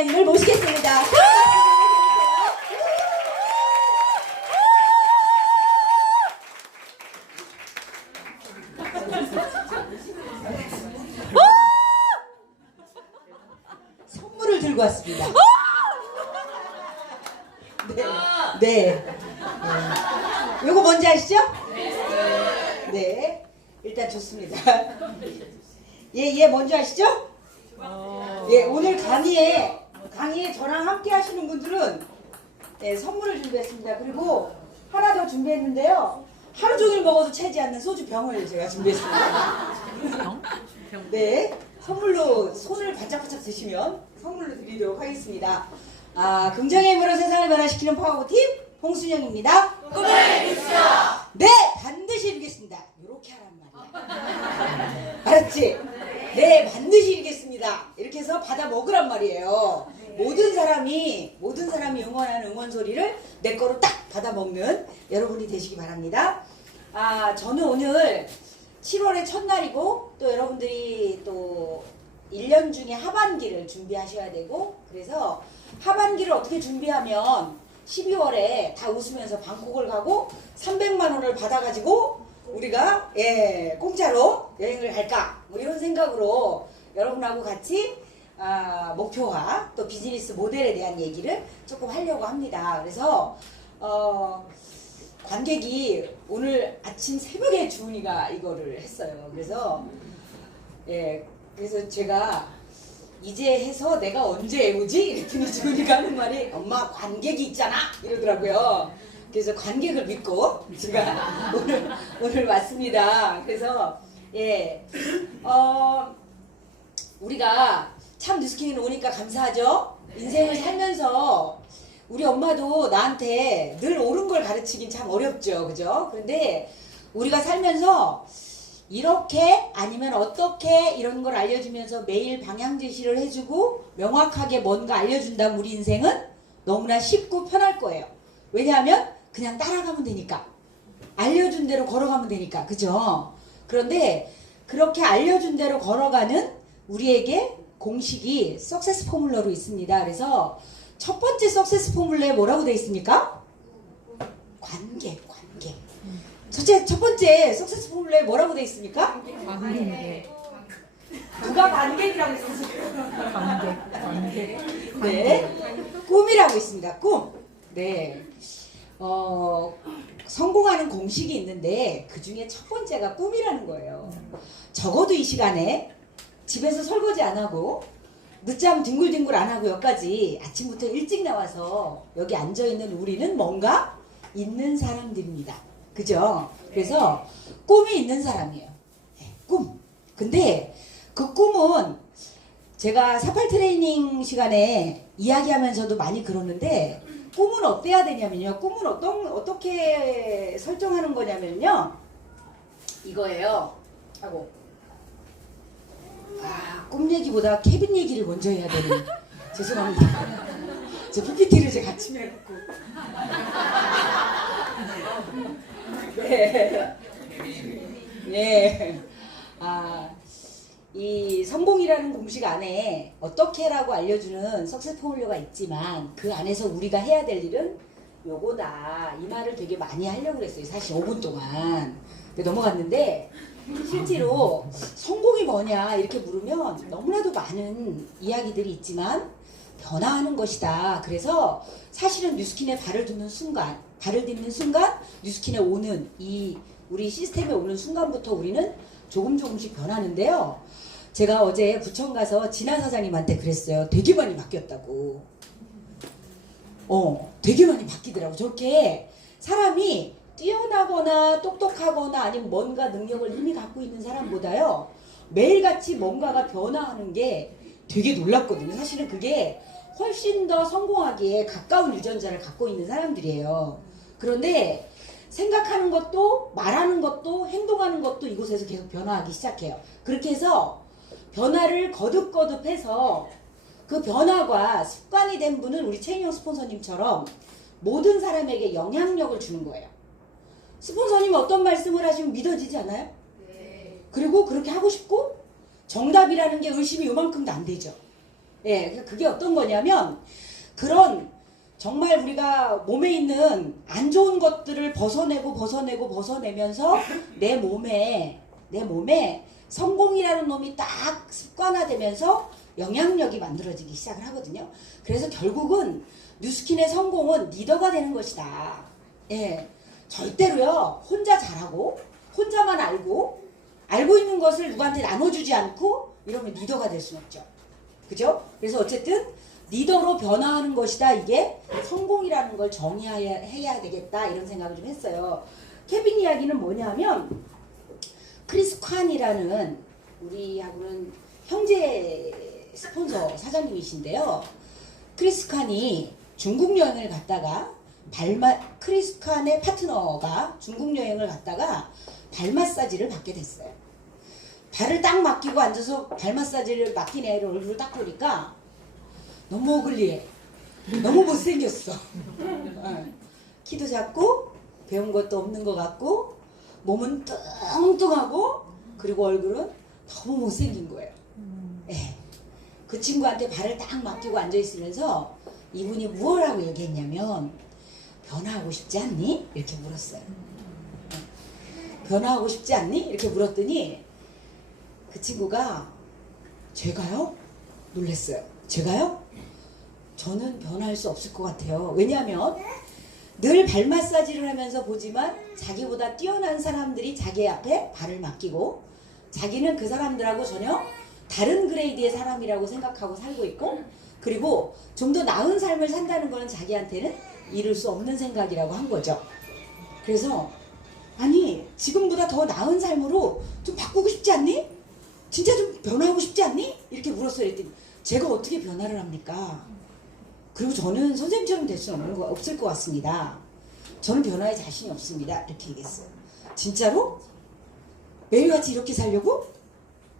장관님을 모시겠습니다. 선물을 들고 왔습니다. 네, 네. 요거 뭔지 아시죠? 네, 일단 좋습니다. 얘 뭔지 아시죠? 예, 오늘 강의에 저랑 함께 하시는 분들은 선물을 준비했습니다. 그리고 하나 더 준비했는데요. 하루 종일 먹어도 채지 않는 소주 병을 제가 준비했습니다. 네, 선물로 손을 바짝바짝 드시면 선물로 드리도록 하겠습니다. 긍정의 힘으로 세상을 변화시키는 파워팀 홍순영입니다. 꿈을 이루시오. 네, 반드시 이루겠습니다. 이렇게 하란 말이야. 알았지? 네, 반드시 이루겠습니다. 이렇게 해서 받아 먹으란 말이에요. 모든 사람이 응원하는 응원 소리를 내 거로 딱 받아 먹는 여러분이 되시기 바랍니다. 저는 오늘 7월의 첫날이고 또 여러분들이 또 1년 중에 하반기를 준비하셔야 되고, 그래서 하반기를 어떻게 준비하면 12월에 다 웃으면서 방콕을 가고 300만 원을 받아가지고 우리가 공짜로 여행을 갈까, 뭐 이런 생각으로 여러분하고 같이 목표와 또 비즈니스 모델에 대한 얘기를 조금 하려고 합니다. 그래서 관객이 오늘 아침 새벽에 주은이가 이거를 했어요. 그래서 그래서 제가 이제 해서 내가 언제 오지? 이랬더니 주은이가 하는 말이 엄마 관객이 있잖아 이러더라고요. 그래서 관객을 믿고 제가 오늘 왔습니다. 그래서 우리가 참 뉴스킹에 오니까 감사하죠. 인생을 살면서 우리 엄마도 나한테 늘 옳은 걸 가르치긴 참 어렵죠, 그죠? 그런데 우리가 살면서 이렇게 아니면 어떻게 이런 걸 알려주면서 매일 방향 제시를 해주고 명확하게 뭔가 알려준다면 우리 인생은 너무나 쉽고 편할 거예요. 왜냐하면 그냥 따라가면 되니까, 알려준 대로 걸어가면 되니까, 그죠? 그런데 그렇게 알려준 대로 걸어가는 우리에게 공식이 석세스 포뮬러로 있습니다. 그래서 첫 번째 석세스 포뮬러에 뭐라고 되어 있습니까? 관계. 첫 번째 석세스 포뮬러에 뭐라고 되어 있습니까? 관계. 누가 관객이라고 했습니까? 관계. 네, 꿈이라고 있습니다. 꿈. 네. 성공하는 공식이 있는데 그 중에 첫 번째가 꿈이라는 거예요. 적어도 이 시간에 집에서 설거지 안 하고 늦잠 뒹굴뒹굴 안 하고 여기까지 아침부터 일찍 나와서 여기 앉아있는 우리는 뭔가 있는 사람들입니다. 그죠? 그래서 꿈이 있는 사람이에요. 꿈. 근데 그 꿈은 제가 48 트레이닝 시간에 이야기하면서도 많이 그러는데, 꿈은 어때야 되냐면요. 꿈은 어떻게 설정하는 거냐면요. 이거예요. 꿈 얘기보다 케빈 얘기를 먼저 해야 되는. 죄송합니다. 저 PPT를 제가 아침에 해갖고. 네. 이 성공이라는 공식 안에 어떻게라고 알려주는 석세스 포뮬러가 있지만 그 안에서 우리가 해야 될 일은 요거다. 이 말을 되게 많이 하려고 그랬어요. 사실 5분 동안. 넘어갔는데 실제로 성공이 뭐냐 이렇게 물으면 너무나도 많은 이야기들이 있지만 변화하는 것이다. 그래서 사실은 뉴스킨에 발을 딛는 순간 뉴스킨에 오는 이 우리 시스템에 오는 순간부터 우리는 조금씩 변하는데요. 제가 어제 구청 가서 진아 사장님한테 그랬어요. 되게 많이 바뀌었다고. 되게 많이 바뀌더라고. 저렇게 사람이 뛰어나거나 똑똑하거나 아니면 뭔가 능력을 이미 갖고 있는 사람보다요, 매일같이 뭔가가 변화하는 게 되게 놀랍거든요. 사실은 그게 훨씬 더 성공하기에 가까운 유전자를 갖고 있는 사람들이에요. 그런데 생각하는 것도 말하는 것도 행동하는 것도 이곳에서 계속 변화하기 시작해요. 그렇게 해서 변화를 거듭해서 그 변화가 습관이 된 분은 우리 최인영 스폰서님처럼 모든 사람에게 영향력을 주는 거예요. 스폰서님 어떤 말씀을 하시면 믿어지지 않아요? 네. 그리고 그렇게 하고 싶고 정답이라는 게 의심이 요만큼도 안 되죠. 예, 그게 어떤 거냐면 그런 정말 우리가 몸에 있는 안 좋은 것들을 벗어내면서 내 몸에 성공이라는 놈이 딱 습관화되면서 영향력이 만들어지기 시작을 하거든요. 그래서 결국은 뉴스킨의 성공은 리더가 되는 것이다. 예, 절대로요 혼자 잘하고 혼자만 알고 있는 것을 누구한테 나눠주지 않고 이러면 리더가 될 수는 없죠. 그죠? 그래서 어쨌든 리더로 변화하는 것이다. 이게 성공이라는 걸 정의해야 되겠다. 이런 생각을 좀 했어요. 케빈 이야기는 뭐냐면 크리스 칸이라는 우리하고는 형제 스폰서 사장님이신데요. 크리스 칸이 중국 여행을 갔다가 크리스 칸의 파트너가 중국 여행을 갔다가 발 마사지를 받게 됐어요. 발을 딱 맡기고 앉아서 발 마사지를 맡긴 애를 얼굴을 딱 보니까 너무 어글리해. 너무 못생겼어. 키도 작고 배운 것도 없는 것 같고 몸은 뚱뚱하고 그리고 얼굴은 너무 못생긴 거예요. 예. 그 친구한테 발을 딱 맡기고 앉아있으면서 이분이 무엇라고 얘기했냐면 변화하고 싶지 않니? 이렇게 물었어요. 변화하고 싶지 않니? 이렇게 물었더니 그 친구가 제가요? 놀랬어요. 제가요? 저는 변화할 수 없을 것 같아요. 왜냐하면 늘 발 마사지를 하면서 보지만 자기보다 뛰어난 사람들이 자기 앞에 발을 맡기고 자기는 그 사람들하고 전혀 다른 그레이드의 사람이라고 생각하고 살고 있고 그리고 좀 더 나은 삶을 산다는 거는 자기한테는 이룰 수 없는 생각이라고 한 거죠. 그래서 아니 지금보다 더 나은 삶으로 좀 바꾸고 싶지 않니? 진짜 좀 변화하고 싶지 않니? 이렇게 물었어요. 그랬더니 제가 어떻게 변화를 합니까? 그리고 저는 선생님처럼 될 수는 없을 것 같습니다. 저는 변화에 자신이 없습니다. 이렇게 얘기했어요. 진짜로? 매일같이 이렇게 살려고?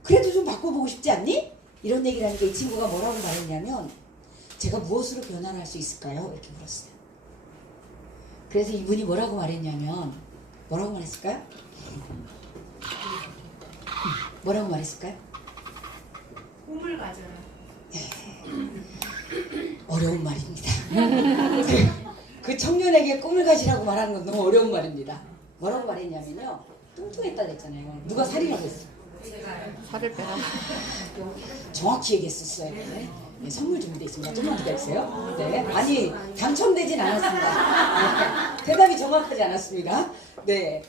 그래도 좀 바꿔보고 싶지 않니? 이런 얘기를 하니까 이 친구가 뭐라고 말했냐면 제가 무엇으로 변화를 할 수 있을까요? 이렇게 물었어요. 그래서 이분이 뭐라고 말했냐면 뭐라고 말했을까요? 뭐라고 말했을까요? 꿈을 가져라. 어려운 말입니다. 그 청년에게 꿈을 가지라고 말하는 건 너무 어려운 말입니다. 뭐라고 말했냐면요. 뚱뚱했다 그랬잖아요. 누가 살이라고 했어요? 살을 빼라. 정확히 얘기했었어요. 네, 선물 준비되어 있습니다. 좀만 기다리세요. 네. 아니 당첨되진 않았습니다. 네, 대답이 정확하지 않았습니다. 네.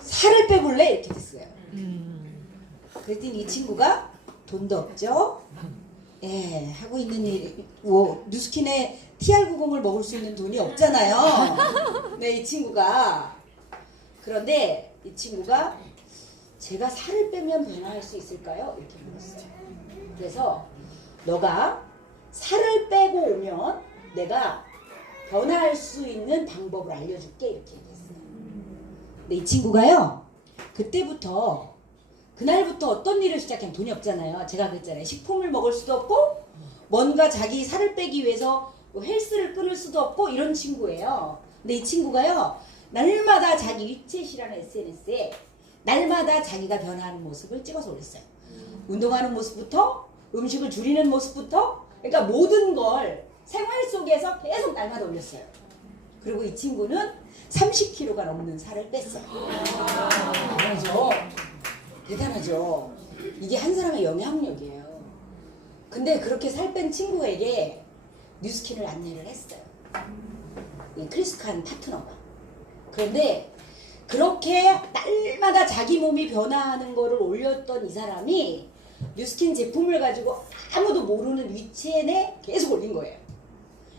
살을 빼볼래? 이렇게 됐어요. 그랬더니 이 친구가 돈도 없죠. 예, 하고 있는 일, 뉴스킨의 TR90을 먹을 수 있는 돈이 없잖아요. 네, 이 친구가. 그런데 이 친구가 제가 살을 빼면 변화할 수 있을까요? 이렇게 물었어요. 그래서 너가 살을 빼고 오면 내가 변화할 수 있는 방법을 알려줄게. 이렇게 얘기했어요. 근데 이 친구가요. 그날부터 어떤 일을 시작하면 돈이 없잖아요. 제가 그랬잖아요. 식품을 먹을 수도 없고 뭔가 자기 살을 빼기 위해서 뭐 헬스를 끊을 수도 없고 이런 친구예요. 근데 이 친구가요. 날마다 자기 위챗이라는 SNS에 날마다 자기가 변화하는 모습을 찍어서 올렸어요. 운동하는 모습부터 음식을 줄이는 모습부터 그러니까 모든 걸 생활 속에서 계속 날마다 올렸어요. 그리고 이 친구는 30kg가 넘는 살을 뺐어요. 대단하죠? 대단하죠? 이게 한 사람의 영향력이에요. 근데 그렇게 살 뺀 친구에게 뉴스킨을 안내를 했어요. 이 크리스칸 파트너가. 그런데 그렇게 날마다 자기 몸이 변화하는 거를 올렸던 이 사람이 뉴스킨 제품을 가지고 아무도 모르는 위챗에 계속 올린 거예요.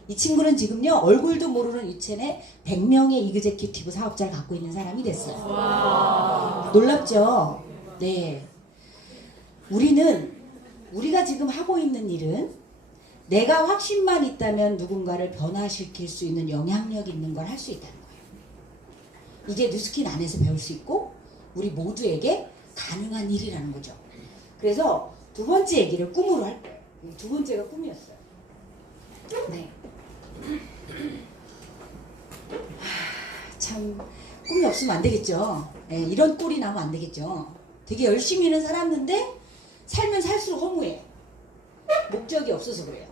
이 친구는 지금요 얼굴도 모르는 위챗에 100명의 이그제큐티브 사업자를 갖고 있는 사람이 됐어요. 와. 놀랍죠? 네. 우리가 지금 하고 있는 일은 내가 확신만 있다면 누군가를 변화시킬 수 있는 영향력 있는 걸 할 수 있다는 거예요. 이게 뉴스킨 안에서 배울 수 있고 우리 모두에게 가능한 일이라는 거죠. 그래서 두 번째 얘기를 꿈으로 할 거예요. 두 번째가 꿈이었어요. 네. 참 꿈이 없으면 안 되겠죠. 네, 이런 꼴이 나면 안 되겠죠. 되게 열심히는 살았는데 살면 살수록 허무해. 목적이 없어서 그래요.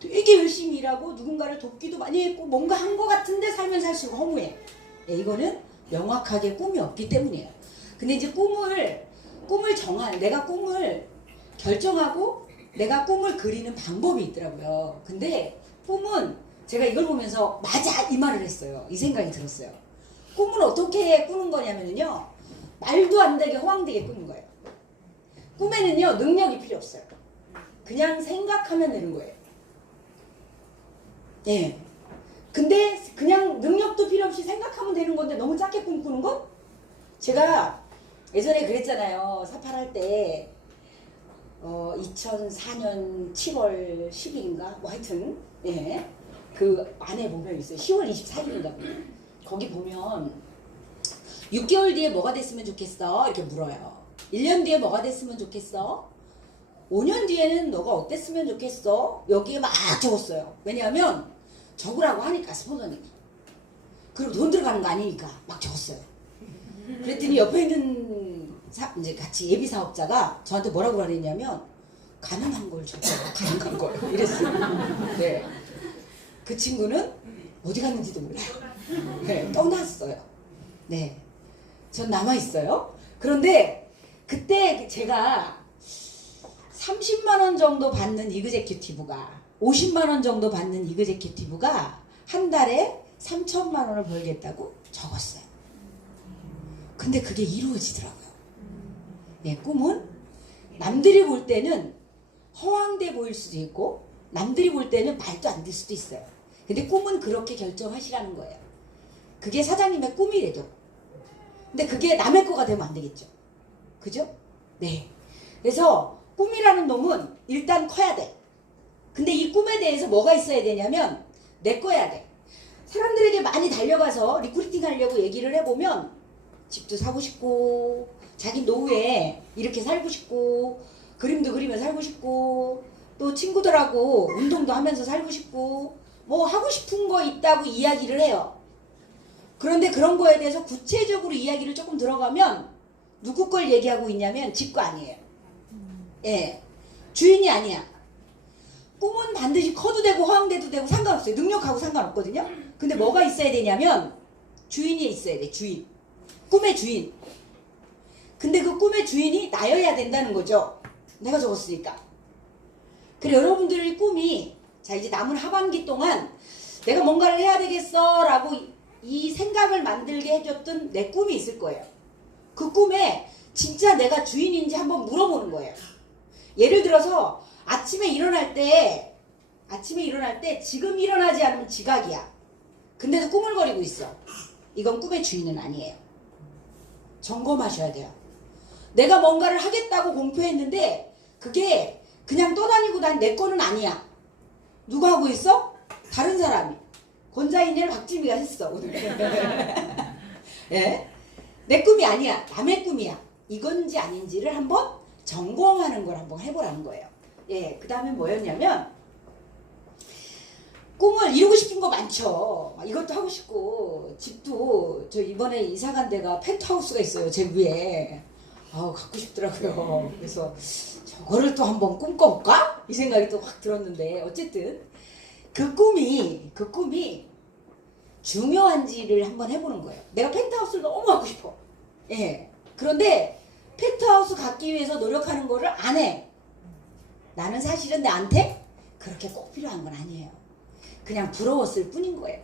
되게 열심히 일하고 누군가를 돕기도 많이 했고 뭔가 한 것 같은데 살면 살수록 허무해. 예, 이거는 명확하게 꿈이 없기 때문이에요. 근데 이제 꿈을 정한, 내가 꿈을 결정하고 내가 꿈을 그리는 방법이 있더라고요. 근데 꿈은 제가 이걸 보면서 맞아! 이 말을 했어요. 이 생각이 들었어요. 꿈을 어떻게 꾸는 거냐면요. 말도 안 되게 허황되게 꾸는 거예요. 꿈에는요, 능력이 필요 없어요. 그냥 생각하면 되는 거예요. 예. 근데 그냥 능력도 필요 없이 생각하면 되는 건데 너무 작게 꿈꾸는 거? 제가 예전에 그랬잖아요. 사팔할 때 2004년 7월 10일인가? 뭐 하여튼 예. 그 안에 보면 있어요. 10월 24일인가 보면. 거기 보면 6개월 뒤에 뭐가 됐으면 좋겠어? 이렇게 물어요. 1년 뒤에 뭐가 됐으면 좋겠어? 5년 뒤에는 너가 어땠으면 좋겠어? 여기에 막 적었어요. 왜냐하면 적으라고 하니까 스폰서님이. 그리고 돈 들어가는 거 아니니까 막 적었어요. 그랬더니 옆에 있는 이제 같이 예비 사업자가 저한테 뭐라고 그랬냐면 가능한 걸 적어. 가능한 걸. 이랬어요. 네. 그 친구는 어디 갔는지도 몰라요. 네, 떠났어요. 네. 전 남아있어요. 그런데 그때 제가 30만 원 정도 받는 이그제큐티브가 50만 원 정도 받는 이그제큐티브가 한 달에 3천만 원을 벌겠다고 적었어요. 근데 그게 이루어지더라고요. 예, 꿈은 남들이 볼 때는 허황돼 보일 수도 있고 남들이 볼 때는 말도 안 될 수도 있어요. 근데 꿈은 그렇게 결정하시라는 거예요. 그게 사장님의 꿈이래도. 근데 그게 남의 거가 되면 안 되겠죠. 그죠? 네. 그래서 꿈이라는 놈은 일단 커야 돼. 근데 이 꿈에 대해서 뭐가 있어야 되냐면 내 거야 돼. 사람들에게 많이 달려가서 리크루팅 하려고 얘기를 해보면 집도 사고 싶고 자기 노후에 이렇게 살고 싶고 그림도 그리며 살고 싶고 또 친구들하고 운동도 하면서 살고 싶고 뭐 하고 싶은 거 있다고 이야기를 해요. 그런데 그런 거에 대해서 구체적으로 이야기를 조금 들어가면 누구 걸 얘기하고 있냐면 집 거 아니에요. 예, 주인이 아니야. 꿈은 반드시 커도 되고 허황돼도 되고 상관없어요. 능력하고 상관없거든요. 근데 뭐가 있어야 되냐면 주인이 있어야 돼. 주인. 꿈의 주인. 근데 그 꿈의 주인이 나여야 된다는 거죠. 내가 적었으니까. 그래 여러분들의 꿈이 자 이제 남은 하반기 동안 내가 뭔가를 해야 되겠어 라고 이 생각을 만들게 해줬던 내 꿈이 있을 거예요. 그 꿈에 진짜 내가 주인인지 한번 물어보는 거예요. 예를 들어서 아침에 일어날 때 지금 일어나지 않으면 지각이야. 근데도 꾸물거리고 있어. 이건 꿈의 주인은 아니에요. 점검하셔야 돼요. 내가 뭔가를 하겠다고 공표했는데 그게 그냥 떠다니고 난 내 거는 아니야. 누가 하고 있어? 다른 사람이. 권자인을 박지미가 했어 오늘. 예? 내 꿈이 아니야. 남의 꿈이야. 이건지 아닌지를 한번 점검하는 걸 한번 해보라는 거예요. 예, 그 다음에 뭐였냐면 꿈을 이루고 싶은 거 많죠. 이것도 하고 싶고 집도 저 이번에 이사 간 데가 펜트하우스가 있어요. 제 위에. 갖고 싶더라고요. 그래서 저거를 또 한번 꿈꿔볼까? 이 생각이 또 확 들었는데 어쨌든 그 꿈이 중요한지를 한번 해보는 거예요. 내가 펜트하우스를 너무 갖고 싶어. 예. 그런데 펜트하우스 갖기 위해서 노력하는 거를 안 해. 나는 사실은 나한테 그렇게 꼭 필요한 건 아니에요. 그냥 부러웠을 뿐인 거예요.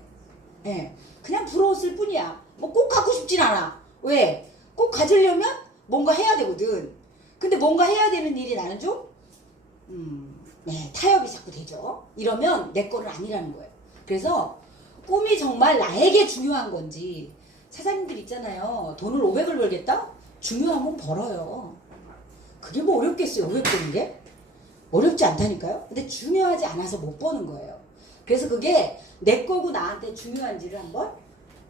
예. 그냥 부러웠을 뿐이야. 뭐 꼭 갖고 싶진 않아. 왜? 꼭 가지려면 뭔가 해야 되거든. 근데 뭔가 해야 되는 일이 나는 좀 네, 타협이 자꾸 되죠. 이러면 내 거는 아니라는 거예요. 그래서 꿈이 정말 나에게 중요한 건지 사장님들 있잖아요. 돈을 500을 벌겠다? 중요하면 벌어요. 그게 뭐 어렵겠어요. 500 버는 게? 어렵지 않다니까요. 근데 중요하지 않아서 못 버는 거예요. 그래서 그게 내 거고 나한테 중요한지를 한번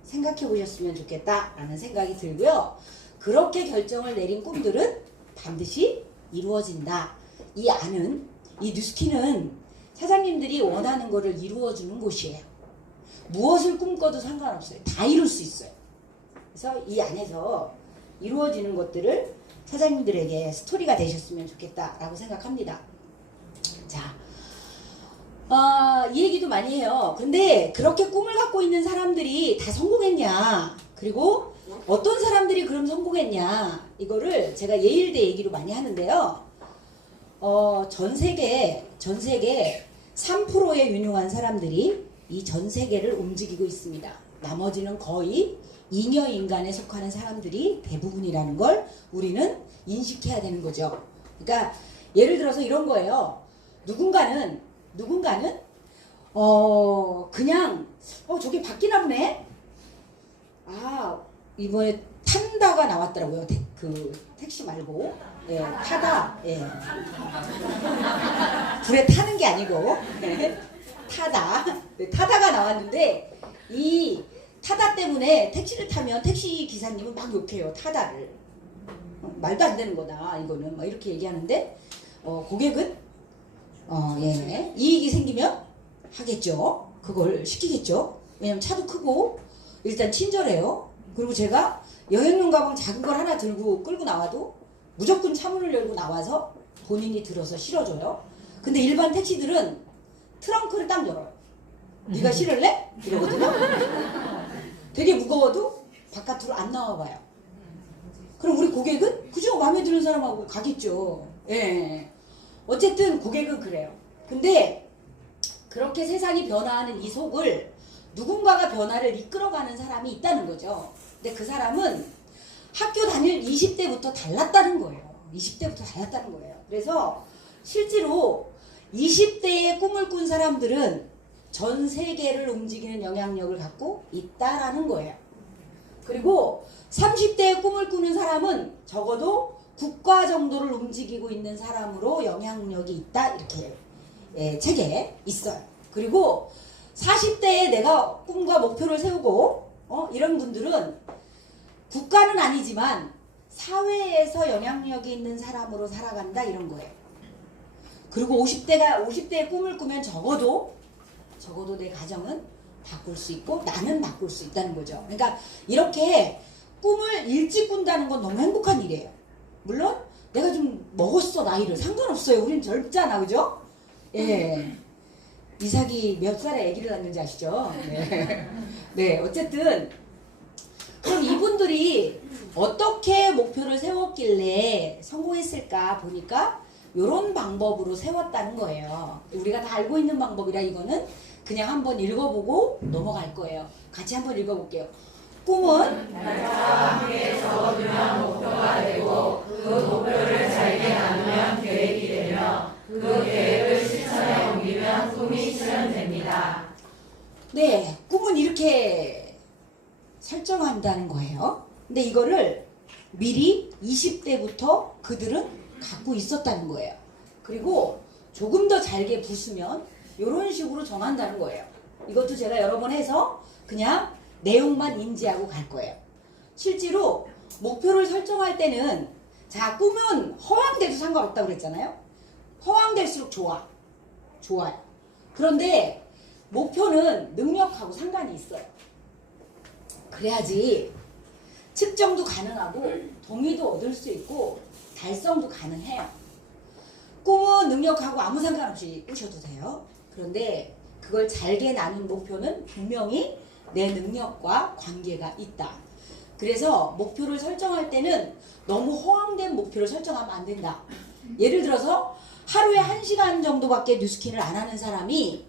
생각해 보셨으면 좋겠다라는 생각이 들고요. 그렇게 결정을 내린 꿈들은 반드시 이루어진다. 이 뉴스키는 사장님들이 원하는 거를 이루어주는 곳이에요. 무엇을 꿈꿔도 상관없어요. 다 이룰 수 있어요. 그래서 이 안에서 이루어지는 것들을 사장님들에게 스토리가 되셨으면 좋겠다라고 생각합니다. 이 얘기도 많이 해요. 근데 그렇게 꿈을 갖고 있는 사람들이 다 성공했냐? 그리고 어떤 사람들이 그럼 성공했냐? 이거를 제가 예일대 얘기로 많이 하는데요. 전 세계 3%의 유능한 사람들이 이 전 세계를 움직이고 있습니다. 나머지는 거의 잉여 인간에 속하는 사람들이 대부분이라는 걸 우리는 인식해야 되는 거죠. 그러니까 예를 들어서 이런 거예요. 누군가는 그냥 저기 바뀌나 보네. 이번에 탄다가 나왔더라고요. 택시 말고 타다. 불에 타는 게 아니고 타다가 나왔는데 이 타다 때문에 택시를 타면 택시 기사님은 막 욕해요. 타다를 말도 안 되는 거다 이거는 막 이렇게 얘기하는데 고객은 이익이 생기면 하겠죠. 그걸 시키겠죠. 왜냐면 차도 크고 일단 친절해요. 그리고 제가 여행용 가방 작은 걸 하나 들고 끌고 나와도 무조건 차문을 열고 나와서 본인이 들어서 실어줘요. 근데 일반 택시들은 트렁크를 딱 열어요. 네가 실을래? 이러거든요. 되게 무거워도 바깥으로 안 나와봐요. 그럼 우리 고객은 그저 마음에 드는 사람하고 가겠죠. 어쨌든 고객은 그래요. 근데 그렇게 세상이 변화하는 이 속을 누군가가 변화를 이끌어가는 사람이 있다는 거죠. 근데 그 사람은 학교 다닐 20대부터 달랐다는 거예요. 20대부터 달랐다는 거예요. 그래서 실제로 20대에 꿈을 꾼 사람들은 전 세계를 움직이는 영향력을 갖고 있다라는 거예요. 그리고 30대에 꿈을 꾸는 사람은 적어도 국가 정도를 움직이고 있는 사람으로 영향력이 있다 이렇게 책에 있어요. 그리고 40대에 내가 꿈과 목표를 세우고 이런 분들은 국가는 아니지만 사회에서 영향력이 있는 사람으로 살아간다 이런 거예요. 그리고 50대의 꿈을 꾸면 적어도 내 가정은 바꿀 수 있고 나는 바꿀 수 있다는 거죠. 그러니까 이렇게 꿈을 일찍 꾼다는 건 너무 행복한 일이에요. 물론 내가 좀 먹었어 나이를 상관없어요. 우린 젊잖아 그죠? 이삭이 몇 살에 아기를 낳는지 아시죠? 네 어쨌든 그럼 이분들이 어떻게 목표를 세웠길래 성공했을까 보니까 이런 방법으로 세웠다는 거예요. 우리가 다 알고 있는 방법이라 이거는 그냥 한번 읽어보고 넘어갈 거예요. 같이 한번 읽어볼게요. 꿈은 날짜와 함께 적어두면 목표가 되고 그 목표를 잘게 나누면 계획이 되며 그 계획을 실천에 옮기면 꿈이 실현됩니다. 네, 꿈은 이렇게 설정한다는 거예요. 근데 이거를 미리 20대부터 그들은 갖고 있었다는 거예요. 그리고 조금 더 잘게 부수면 이런 식으로 정한다는 거예요. 이것도 제가 여러 번 해서 그냥 내용만 인지하고 갈 거예요. 실제로 목표를 설정할 때는 자 꿈은 허황돼도 상관없다고 그랬잖아요. 허황될수록 좋아요. 그런데 목표는 능력하고 상관이 있어요. 그래야지 측정도 가능하고 동의도 얻을 수 있고 달성도 가능해요. 꿈은 능력하고 아무 상관없이 꾸셔도 돼요. 그런데 그걸 잘게 나눈 목표는 분명히 내 능력과 관계가 있다. 그래서 목표를 설정할 때는 너무 허황된 목표를 설정하면 안 된다. 예를 들어서 하루에 1시간 정도밖에 뉴스킨을 안 하는 사람이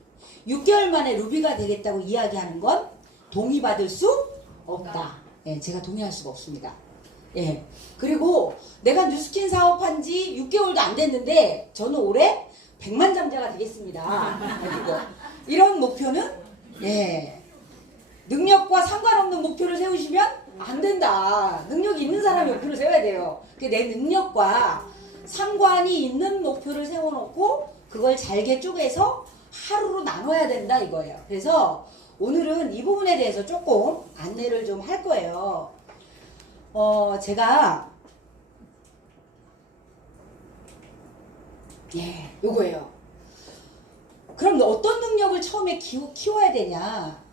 6개월 만에 루비가 되겠다고 이야기하는 건 동의받을 수 없다. 제가 동의할 수가 없습니다. 그리고 내가 뉴스킨 사업한 지 6개월도 안 됐는데 저는 올해 100만 잠자가 되겠습니다. 이런 목표는 능력과 상관없는 목표를 세우시면 안 된다. 능력이 있는 사람이 목표를 세워야 돼요. 내 능력과 상관이 있는 목표를 세워놓고 그걸 잘게 쪼개서 하루로 나눠야 된다 이거예요. 그래서 오늘은 이 부분에 대해서 조금 안내를 좀 할 거예요. 제가 요거예요. 그럼 어떤 능력을 처음에 키워야 되냐?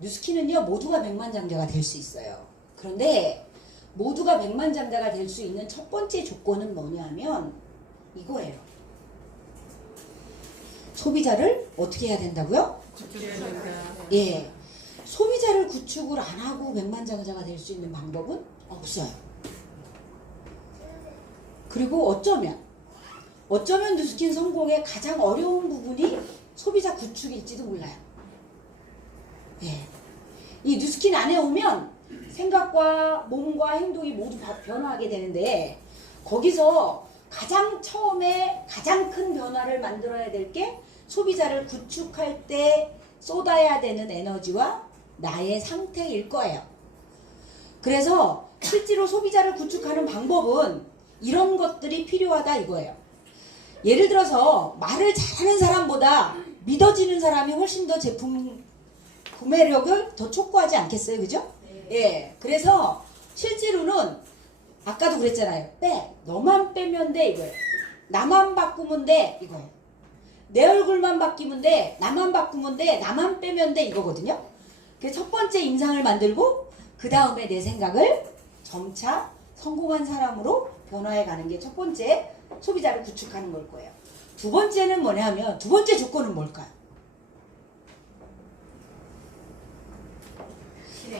뉴스키는요 모두가 백만장자가 될 수 있어요. 그런데 모두가 백만장자가 될 수 있는 첫 번째 조건은 뭐냐면 이거예요. 소비자를 어떻게 해야 된다고요? 예. 소비자를 구축을 안 하고 백만장자가 될 수 있는 방법은 없어요. 그리고 어쩌면 뉴스킨 성공의 가장 어려운 부분이 소비자 구축일지도 몰라요. 예. 이 뉴스킨 안에 오면 생각과 몸과 행동이 모두 다 변화하게 되는데 거기서 가장 처음에 가장 큰 변화를 만들어야 될 게 소비자를 구축할 때 쏟아야 되는 에너지와 나의 상태일 거예요. 그래서 실제로 소비자를 구축하는 방법은 이런 것들이 필요하다 이거예요. 예를 들어서 말을 잘하는 사람보다 믿어지는 사람이 훨씬 더 제품 구매력을 더 촉구하지 않겠어요? 그죠? 예. 그래서 실제로는 아까도 그랬잖아요. 너만 빼면 돼 이거예요. 나만 바꾸면 돼 이거예요. 내 얼굴만 바뀌면 돼. 나만 바꾸면 돼. 나만 빼면 돼 이거거든요. 그래서 첫 번째 인상을 만들고 그 다음에 내 생각을 점차 성공한 사람으로 변화해 가는 게 첫 번째 소비자를 구축하는 걸 거예요. 두 번째는 뭐냐면 두 번째 조건은 뭘까요?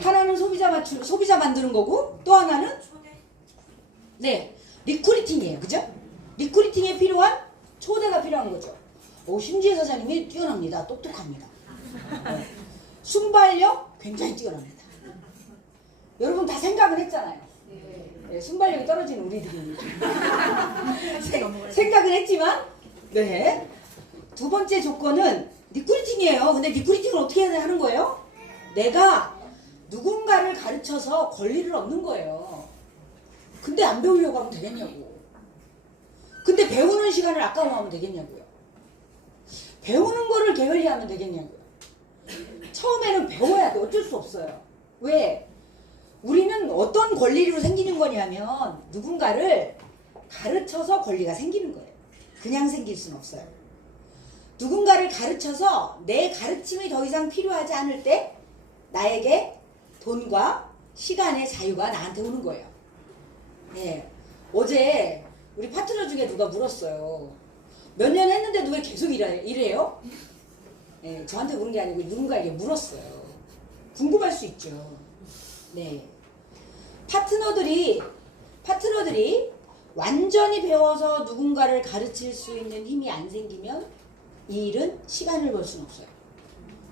하나는 소비자 만드는 거고 또 하나는 네 리크루팅이에요. 그죠? 리크루팅에 필요한 초대가 필요한 거죠. 심지혜 사장님이 뛰어납니다. 똑똑합니다. 네. 순발력 굉장히 뛰어납니다. 여러분 다 생각을 했잖아요. 네, 순발력이 떨어지는 우리들이 생각은 했지만 네. 두 번째 조건은 리크루팅이에요. 근데 리크루팅을 어떻게 해야 하는 거예요? 내가 누군가를 가르쳐서 권리를 얻는 거예요. 근데 안 배우려고 하면 되겠냐고. 근데 배우는 시간을 아까워하면 되겠냐고요. 배우는 거를 게을리하면 되겠냐고요. 처음에는 배워야 돼. 어쩔 수 없어요. 왜? 우리는 어떤 권리로 생기는 거냐면 누군가를 가르쳐서 권리가 생기는 거예요. 그냥 생길 수는 없어요. 누군가를 가르쳐서 내 가르침이 더 이상 필요하지 않을 때 나에게 돈과 시간의 자유가 나한테 오는 거예요. 예. 어제 우리 파트너 중에 누가 물었어요. 몇 년 했는데도 왜 계속 이래요? 예, 저한테 물은 게 아니고 누군가에게 물었어요. 궁금할 수 있죠. 네. 파트너들이 완전히 배워서 누군가를 가르칠 수 있는 힘이 안 생기면 이 일은 시간을 벌 수는 없어요.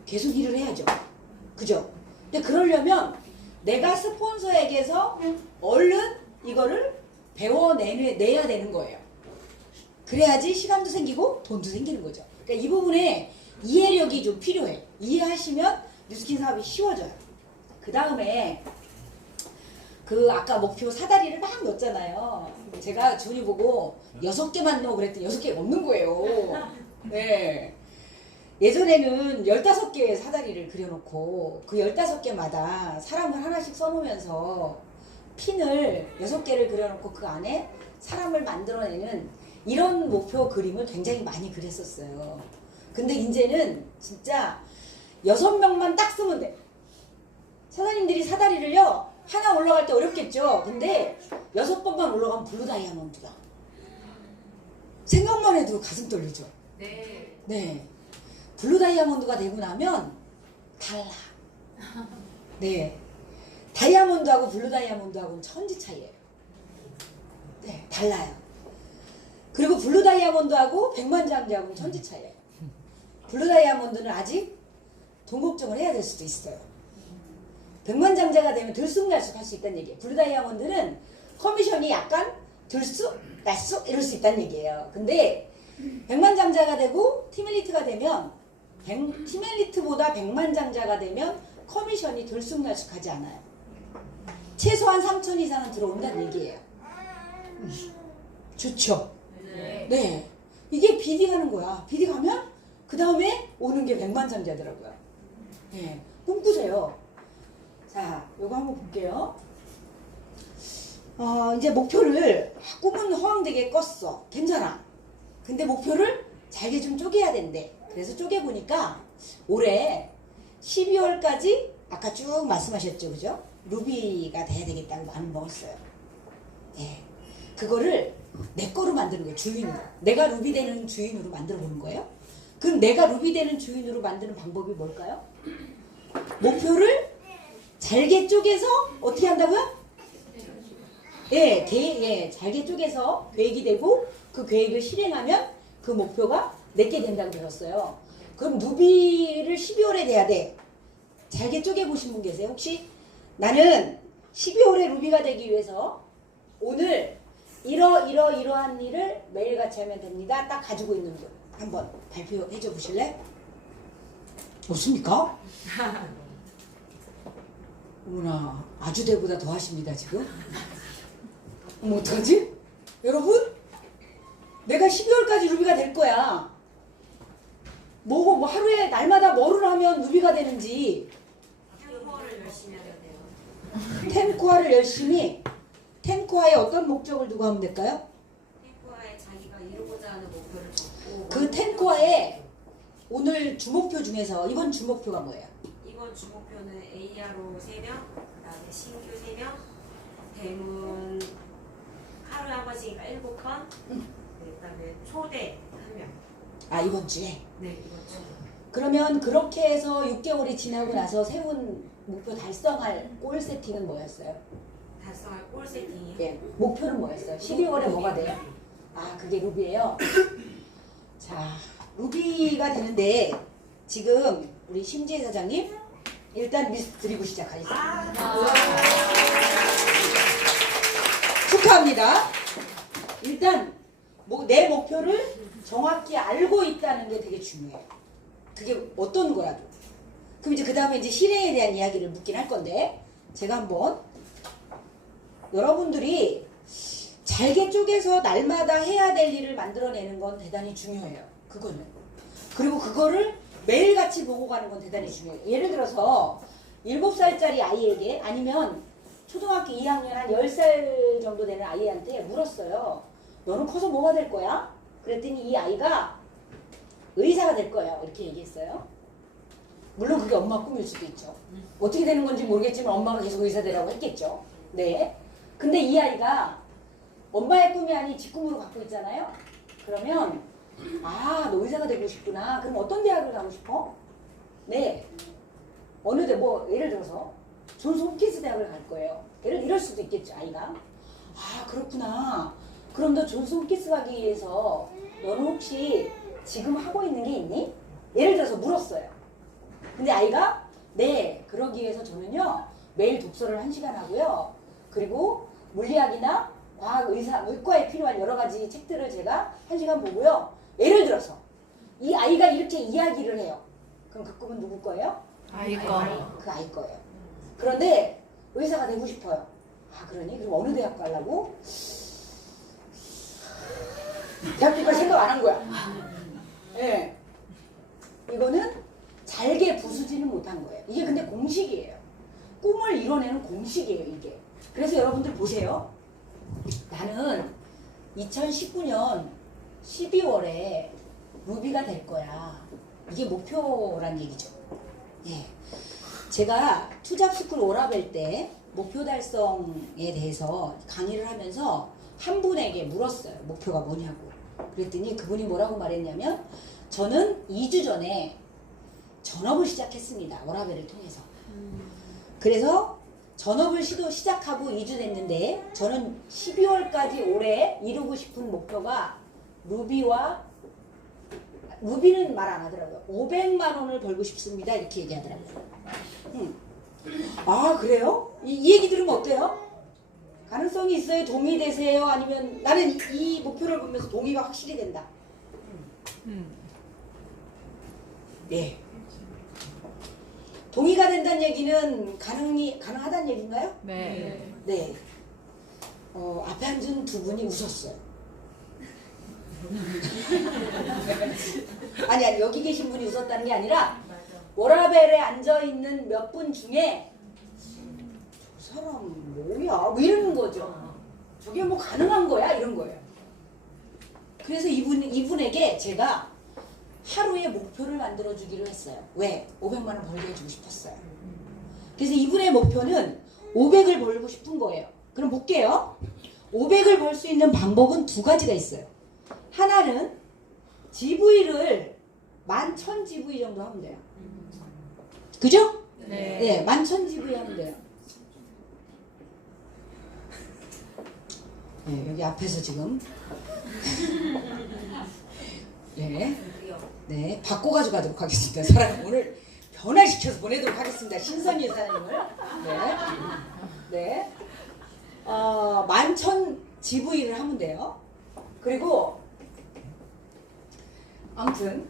계속 일을 해야죠. 그죠? 근데 그러려면 내가 스폰서에게서 얼른 이거를 배워내야 되는 거예요. 그래야지 시간도 생기고 돈도 생기는 거죠. 그러니까 이 부분에 이해력이 좀 필요해. 이해하시면 뉴스킨 사업이 쉬워져요. 그 다음에 그 아까 목표 사다리를 막 넣었잖아요. 제가 준이 보고 6개만 넣어 그랬더니 6개가 없는 거예요. 네. 예전에는 15개의 사다리를 그려놓고 그 15개마다 사람을 하나씩 써놓으면서 핀을 6개를 그려놓고 그 안에 사람을 만들어내는 이런 목표 그림을 굉장히 많이 그렸었어요. 근데 이제는 진짜 6명만 딱 쓰면 돼. 사장님들이 사다리를요 하나 올라갈 때 어렵겠죠. 근데 6번만 올라가면 블루 다이아몬드다. 생각만 해도 가슴 떨리죠. 네. 블루 다이아몬드가 되고 나면 달라. 네. 다이아몬드하고 블루 다이아몬드하고는 천지 차이예요. 네, 달라요. 그리고 블루 다이아몬드하고 백만장자하고는 천지 차이예요. 블루 다이아몬드는 아직 돈 걱정을 해야 될 수도 있어요. 백만장자가 되면 들쑥날쑥 할 수 있다는 얘기예요. 블루 다이아몬드는 커미션이 약간 들쑥날쑥 이럴 수 있다는 얘기예요. 근데 백만장자가 되고 팀엘리트가 되면 팀엘리트보다 백만장자가 되면 커미션이 들쑥날쑥하지 않아요. 최소한 3천 이상은 들어온다는 얘기예요. 좋죠? 네. 이게 비딩하는 거야. 비딩하면 그 다음에 오는 게 백만장자더라고요. 네. 꿈꾸세요. 자, 요거 한번 볼게요. 이제 목표를 꿈은 허황되게 껐어. 괜찮아. 근데 목표를 잘게 좀 쪼개야 된대. 그래서 쪼개보니까 올해 12월까지 아까 쭉 말씀하셨죠. 그죠? 루비가 돼야 되겠다고 마음 먹었어요. 예. 그거를 내 거로 만드는 거예요. 주인으로. 내가 루비 되는 주인으로 만들어 보는 거예요. 그럼 내가 루비 되는 주인으로 만드는 방법이 뭘까요? 목표를 잘게 쪼개서 어떻게 한다고요? 잘게 쪼개서 계획이 되고 그 계획을 실행하면 그 목표가 내게 된다고 들었어요. 그럼 루비를 12월에 돼야 돼. 잘게 쪼개 보신 분 계세요? 혹시 나는 12월에 루비가 되기 위해서 오늘 이러한 일을 매일같이 하면 됩니다. 딱 가지고 있는 분 한번 발표해 줘 보실래? 없습니까? 어머나 아주대보다 더 하십니다 지금. 어머 어떡하지? 여러분 내가 12월까지 루비가 될 거야. 뭐 하루에 날마다 뭐를 하면 루비가 되는지. 탱커를 열심히 해야 돼요. 탱코화를 열심히. 탱코화의 어떤 목적을 두고 하면 될까요? 탱커에 자기가 이루고자 하는 목표를 적고 그 탱코화의 오늘 주목표 중에서 이번 주목표가 뭐예요? 이번 주목표는 ARO 3명, 그다음에 신규 3명, 대문 하루에 한 번씩이니까 7번, 네, 그다음에 초대 1명. 아 이번 주에. 네, 이번 주. 그러면 그렇게 해서 6개월이 지나고 나서 세운 목표 달성할 골 세팅은 뭐였어요? 달성할 골 세팅이요. 예, 목표는 뭐였어요? 12월에 뭐가 돼요? 아 그게 루비예요. 자 루비가 되는데 지금 우리 심지혜 사장님 일단 리스트 드리고 시작하겠습니다. 축하합니다. 일단 내 목표를 정확히 알고 있다는 게 되게 중요해요. 그게 어떤 거라도. 그럼 이제 그 다음에 이제 실행에 대한 이야기를 묻긴 할 건데 제가 한번 여러분들이 잘게 쪼개서 날마다 해야 될 일을 만들어내는 건 대단히 중요해요. 그거는. 그리고 그거를 매일같이 보고 가는 건 대단히 중요해요. 예를 들어서 7살짜리 아이에게 아니면 초등학교 2학년 한 10살 정도 되는 아이한테 물었어요. 너는 커서 뭐가 될 거야? 그랬더니 이 아이가 의사가 될 거예요. 이렇게 얘기했어요. 물론 그게 엄마 꿈일 수도 있죠. 어떻게 되는 건지 모르겠지만 엄마가 계속 의사 되라고 했겠죠. 네. 근데 이 아이가 엄마의 꿈이 아닌 지 꿈으로 갖고 있잖아요. 그러면 아, 너 의사가 되고 싶구나. 그럼 어떤 대학을 가고 싶어? 네. 어느 예를 들어서 존스 홉킨스 대학을 갈 거예요. 이럴 수도 있겠죠, 아이가. 아, 그렇구나. 그럼 너 존스 홉킨스 가기 위해서 너는 혹시 지금 하고 있는 게 있니? 예를 들어서 물었어요. 근데 아이가 네, 그러기 위해서 저는요 매일 독서를 1시간 하고요. 그리고 물리학이나 과학, 의과에 필요한 여러 가지 책들을 제가 1시간 보고요. 예를 들어서 이 아이가 이렇게 이야기를 해요. 그럼 그 꿈은 누구 거예요? 아이 거. 그 아이 거예요. 그런데 의사가 되고 싶어요. 아 그러니? 그럼 어느 대학 가려고? 대학교까지 생각 안 한 거야. 예. 이거는 잘게 부수지는 못한 거예요. 이게 근데 공식이에요. 꿈을 이뤄내는 공식이에요, 이게. 그래서 여러분들 보세요. 나는 2019년 12월에 루비가 될 거야. 이게 목표란 얘기죠. 예. 제가 투잡스쿨 오라벨 때 목표 달성에 대해서 강의를 하면서 한 분에게 물었어요. 목표가 뭐냐고. 그랬더니 그분이 뭐라고 말했냐면 저는 2주 전에 전업을 시작했습니다. 워라벨을 통해서. 그래서 전업을 시작하고 2주 됐는데 저는 12월까지 올해 이루고 싶은 목표가 루비는 말 안 하더라고요. 500만 원을 벌고 싶습니다. 이렇게 얘기하더라고요. 아 그래요? 이 얘기 들으면 어때요? 가능성이 있어요? 동의되세요? 아니면 나는 이 목표를 보면서 동의가 확실히 된다. 네. 동의가 된다는 얘기는 가능하다는 얘기인가요? 네. 네. 앞에 앉은 두 분이 웃었어요. 아니 여기 계신 분이 웃었다는 게 아니라 워라벨에 앉아있는 몇 분 중에 저 사람 뭐야? 뭐 이러는 거죠. 저게 뭐 가능한 거야? 이런 거예요. 그래서 이분에게 제가 하루의 목표를 만들어주기로 했어요. 왜? 500만 원 벌게 해주고 싶었어요. 그래서 이분의 목표는 500을 벌고 싶은 거예요. 그럼 볼게요. 500을 벌 수 있는 방법은 두 가지가 있어요. 하나는 GV를 11,000GV 정도 하면 돼요. 그죠? 네. 네, 11,000GV 하면 돼요. 네, 여기 앞에서 지금 네, 네, 바꿔가지고 가도록 하겠습니다. 사람 오늘 변화시켜서 보내도록 하겠습니다. 신선희 사장님을. 네, 네, 11,000GV를 하면 돼요. 그리고 아무튼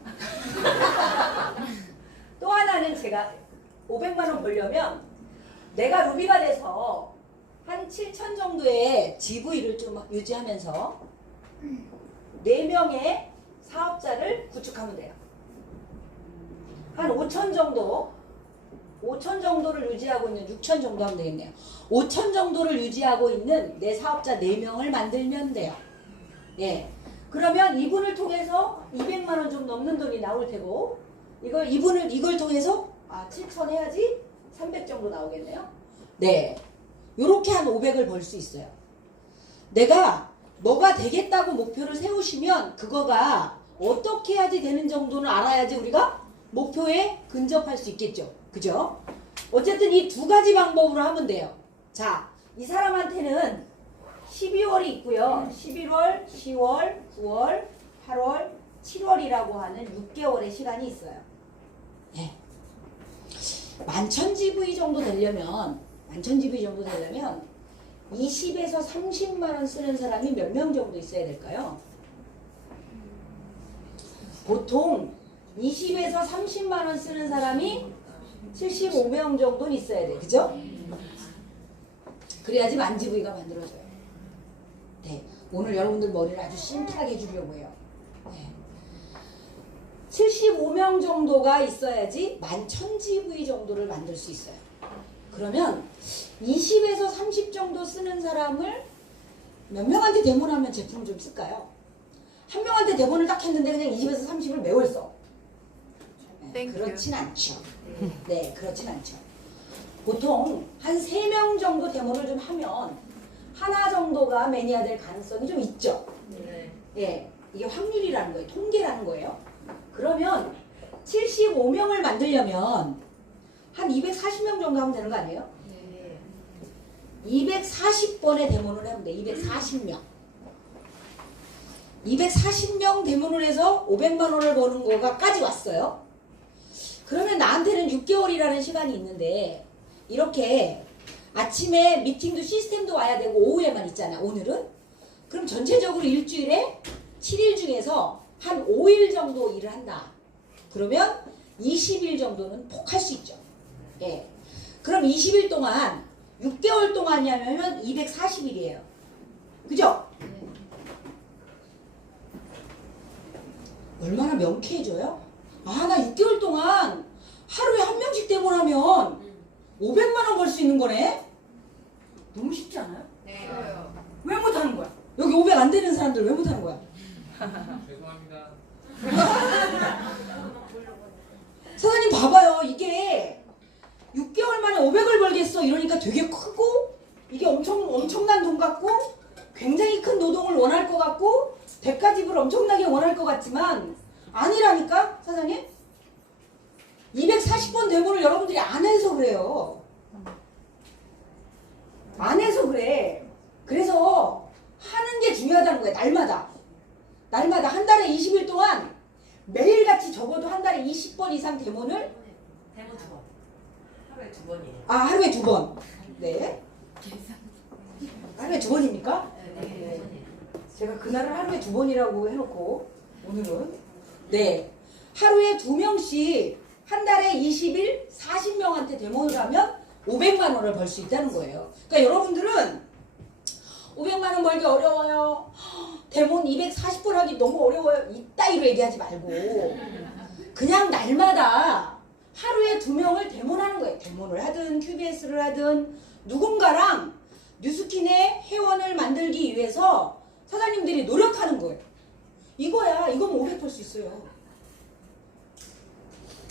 또 하나는 제가 500만 원 벌려면 내가 루비가 돼서 한 7,000 정도의 GV를 좀 유지하면서 4명의 사업자를 구축하면 돼요. 한 5,000 정도, 5,000 정도를 유지하고 있는 6,000 정도 하면 되겠네요. 5,000 정도를 유지하고 있는 내 사업자 4명을 만들면 돼요. 예. 그러면 이분을 통해서 200만 원 좀 넘는 돈이 나올 테고, 이걸 통해서 7,000 해야지 300 정도 나오겠네요. 네. 요렇게 한 500을 벌 수 있어요. 내가 뭐가 되겠다고 목표를 세우시면 그거가 어떻게 해야지 되는 정도는 알아야지 우리가 목표에 근접할 수 있겠죠. 그죠? 어쨌든 이 두 가지 방법으로 하면 돼요. 자, 이 사람한테는 12월이 있고요. 11월, 10월, 9월, 8월, 7월이라고 하는 6개월의 시간이 있어요. 예. 11,000GV 정도 되려면 20에서 30만 원 쓰는 사람이 몇 명 정도 있어야 될까요? 보통 20에서 30만 원 쓰는 사람이 75명 정도는 있어야 돼. 그죠? 그래야지 만GV가 만들어져요. 네. 오늘 여러분들 머리를 아주 심플하게 해주려고 해요. 네. 75명 정도가 있어야지 11,000GV 정도를 만들 수 있어요. 그러면 20에서 30 정도 쓰는 사람을 몇 명한테 데모하면 제품을 좀 쓸까요? 한 명한테 데모를 딱 했는데 그냥 20에서 30을 매월 써. 네, 그렇진 않죠. 네, 그렇진 않죠. 보통 한 3명 정도 데모를 좀 하면 하나 정도가 매니아 될 가능성이 좀 있죠. 네. 예, 이게 확률이라는 거예요. 통계라는 거예요. 그러면 75명을 만들려면 한 240명 정도 하면 되는 거 아니에요? 네. 240번의 데모를 하면 돼. 240명. 240명 데모를 해서 500만 원을 버는 거가까지 왔어요. 그러면 나한테는 6개월이라는 시간이 있는데 이렇게 아침에 미팅도 시스템도 와야 되고 오후에만 있잖아. 오늘은. 그럼 전체적으로 일주일에 7일 중에서 한 5일 정도 일을 한다. 그러면 20일 정도는 폭 할 수 있죠. 예. 그럼 20일 동안 6개월 동안이냐면 240일이에요. 그죠? 얼마나 명쾌해져요? 나 6개월 동안 하루에 한 명씩 데모하면 500만 원 벌 수 있는 거네? 너무 쉽지 않아요? 네. 왜 못하는 거야? 여기 500 안 되는 사람들 왜 못하는 거야? 죄송합니다. 사장님 봐봐요. 이게 6개월 만에 500을 벌겠어 이러니까 되게 크고 이게 엄청난 돈 같고 굉장히 큰 노동을 원할 것 같고 대가집을 엄청나게 원할 것 같지만 아니라니까 사장님? 240번 데모를 여러분들이 안 해서 그래요. 안 해서 그래. 그래서 하는 게 중요하다는 거예요. 날마다 한 달에 20일 동안 매일같이 적어도 한 달에 20번 이상 데모를 데모 2번. 하루에 2번이에요. 하루에 2번. 네. 하루에 2번입니까? 네. 제가 그날은 하루에 2번이라고 해놓고 오늘은 네. 하루에 2명씩 한 달에 20일 40명한테 데모를 하면 500만 원을 벌 수 있다는 거예요. 그러니까 여러분들은 500만 원 벌기 어려워요. 데모는 240번 하기 너무 어려워요. 이따위로 얘기하지 말고 그냥 날마다 하루에 2명을 데모하는 거예요. 데모를 하든 QBS를 하든 누군가랑 뉴스킨의 회원을 만들기 위해서 사장님들이 노력하는 거예요. 이거야. 이거면 500 벌 수 있어요.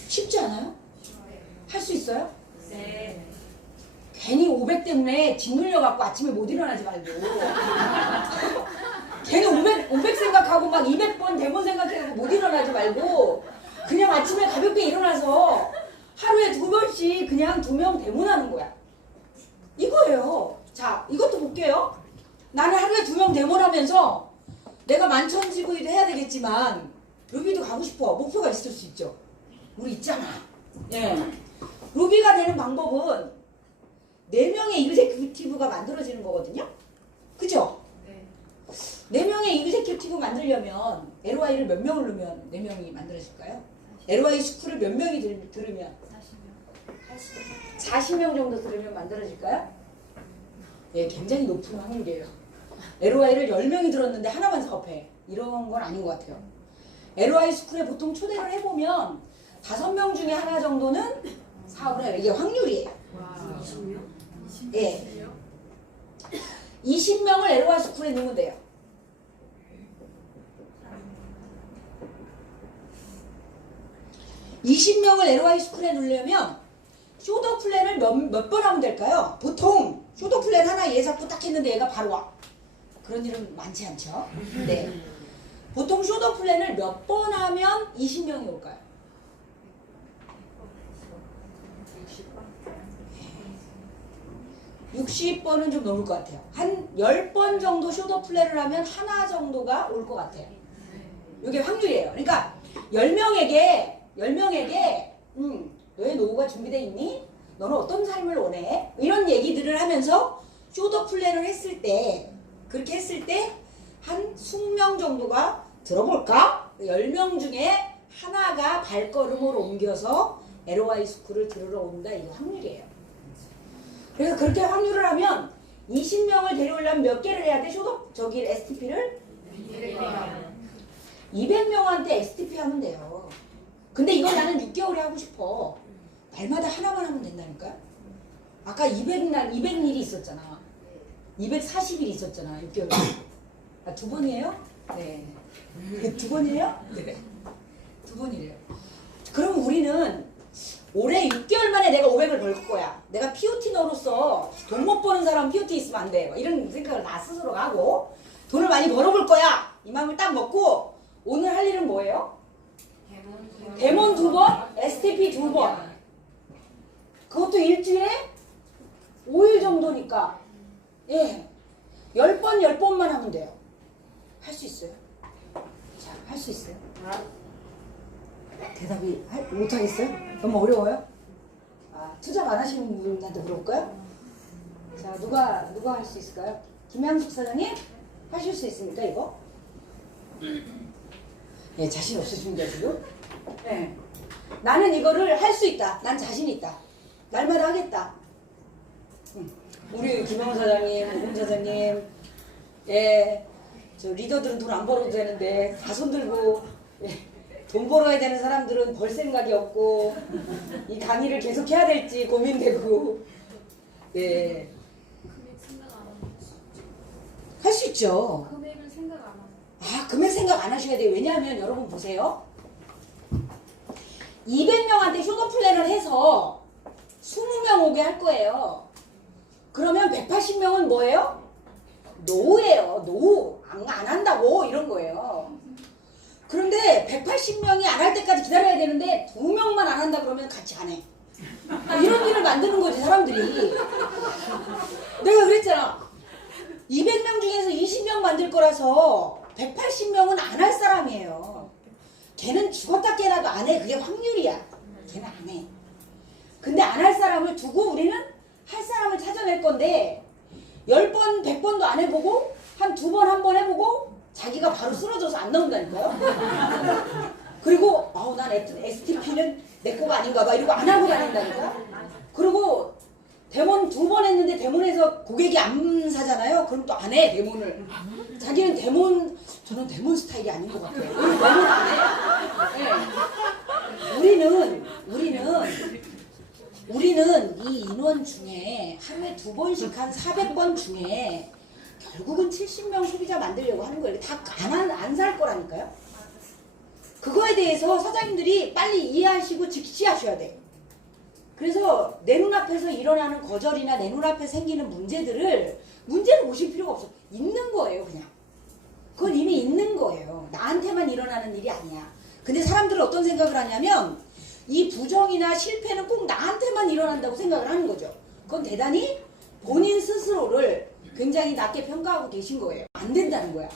쉽지 않아요? 할 수 있어요? 네. 괜히 500 때문에 짓눌려갖고 아침에 못 일어나지 말고 괜히 500 생각하고 막 200번 대본 생각해서 못 일어나지 말고 그냥 아침에 가볍게 일어나서 하루에 2번씩 그냥 2명 대문하는 거야. 이거예요. 자, 이것도 볼게요. 나는 하루에 2명 대문하면서 내가 만천지구이도 해야 되겠지만 루비도 가고 싶어. 목표가 있을 수 있죠. 우리 있잖아. 예. 루비가 되는 방법은 4명의 이그제큐티브가 만들어지는 거거든요. 그죠? 네. 4명의 이그제큐티브 만들려면 LY를 몇 명을 넣으면 4명이 만들어질까요? LY 스쿨을 몇 명이 들으면 40명 정도 들으면 만들어질까요? 예, 굉장히 높은 확률이에요. LY를 10명이 들었는데 하나만 사업해. 이런 건 아닌 것 같아요. LY 스쿨에 보통 초대를 해보면 5명 중에 하나 정도는 사업을 해요. 이게 확률이에요. 20명? 예. 20명을 LY 스쿨에 넣으면 돼요. (20명을) LY 스쿨에 넣으려면 쇼더 플랜을 몇 번 하면 될까요? 보통 쇼더 플랜 하나 얘 잡고 딱 했는데 얘가 바로 와. 그런 일은 많지 않죠? 네. 보통 쇼더 플랜을 몇 번 하면 20명이 올까요? 60번은 좀 넘을 것 같아요. 한 10번 정도 쇼더 플랜을 하면 하나 정도가 올 것 같아요. 이게 확률이에요. 그러니까 10명에게 너의 노후가 준비되어 있니? 너는 어떤 삶을 원해? 이런 얘기들을 하면서 쇼더 플랜을 했을 때, 그렇게 했을 때 한 20명 정도가 들어볼까? 10명 중에 하나가 발걸음을 옮겨서 LY 스쿨을 들으러 온다. 이게 확률이에요. 그래서 그렇게 확률을 하면 20명을 데려오려면 몇 개를 해야 돼? STP를? 200명한테 STP 하면 돼요. 근데 이거 나는 6개월에 하고 싶어. 날마다 하나만 하면 된다니까? 아까 200일이 있었잖아. 240일이 있었잖아. 6개월. 아, 2번이에요? 네. 2번이에요? 네. 2번이래요. 그럼 우리는 올해 6개월 만에 내가 500을 벌 거야. 내가 POT너로서 돈 못 버는 사람 POT 있으면 안 돼. 이런 생각을 나 스스로 하고 돈을 많이 벌어볼 거야. 이 마음을 딱 먹고 오늘 할 일은 뭐예요? 데몬 2번, STP 2번. 그것도 일주일에 5일 정도니까 예, 10번만 하면 돼요. 할 수 있어요? 자, 할 수 있어요? 대답이 못하겠어요? 너무 어려워요? 아, 투잡 안 하시는 분한테 물어볼까요? 자, 누가 할 수 있을까요? 김양숙 사장님? 하실 수 있습니까, 이거? 예, 자신 없으십니까, 지금? 예. 나는 이거를 할 수 있다. 난 자신 있다. 날마다 하겠다. 우리 김양숙 사장님, 오금 사장님, 예, 저 리더들은 돈 안 벌어도 되는데 다 손들고, 예. 돈 벌어야 되는 사람들은 벌 생각이 없고 이 강의를 계속 해야 될지 고민되고 예. 금액 생각 안 하고 할 수 있죠. 금액은 생각 안 하고 아, 금액 생각 안 하셔야 돼요. 왜냐하면 여러분 보세요. 200명한테 쇼더 플랜을 해서 20명 오게 할 거예요. 그러면 180명은 뭐예요? 노예요. 노후. 안 한다고 이런 거예요. 그런데 180명이 안 할 때까지 기다려야 되는데 2명만 안 한다 그러면 같이 안 해. 이런 일을 만드는 거지 사람들이. 내가 그랬잖아. 200명 중에서 20명 만들 거라서 180명은 안 할 사람이에요. 걔는 죽었다 깨나도 안 해. 그게 확률이야. 걔는 안 해. 근데 안 할 사람을 두고 우리는 할 사람을 찾아낼 건데 10번, 100번도 안 해보고 한 2번, 한 번 해보고 자기가 바로 쓰러져서 안 나온다니까요. 그리고 난 STP는 내 거가 아닌가 봐 이러고 안 하고 다닌다니까. 그리고 데몬 2번 했는데 데몬에서 고객이 안 사잖아요. 그럼 또 안 해 데몬을. 자기는 저는 데몬 스타일이 아닌 것 같아요. 데몬 안 해. 네. 우리는 이 인원 중에 하루에 2번씩 한 400번 중에 결국은 70명 소비자 만들려고 하는 거예요. 다 안 살 거라니까요. 그거에 대해서 사장님들이 빨리 이해하시고 직시하셔야 돼. 그래서 내 눈앞에서 일어나는 거절이나 내 눈앞에 생기는 문제를 보실 필요가 없어. 있는 거예요, 그냥. 그건 이미 있는 거예요. 나한테만 일어나는 일이 아니야. 근데 사람들은 어떤 생각을 하냐면 이 부정이나 실패는 꼭 나한테만 일어난다고 생각을 하는 거죠. 그건 대단히 본인 스스로를 굉장히 낮게 평가하고 계신 거예요. 안 된다는 거야.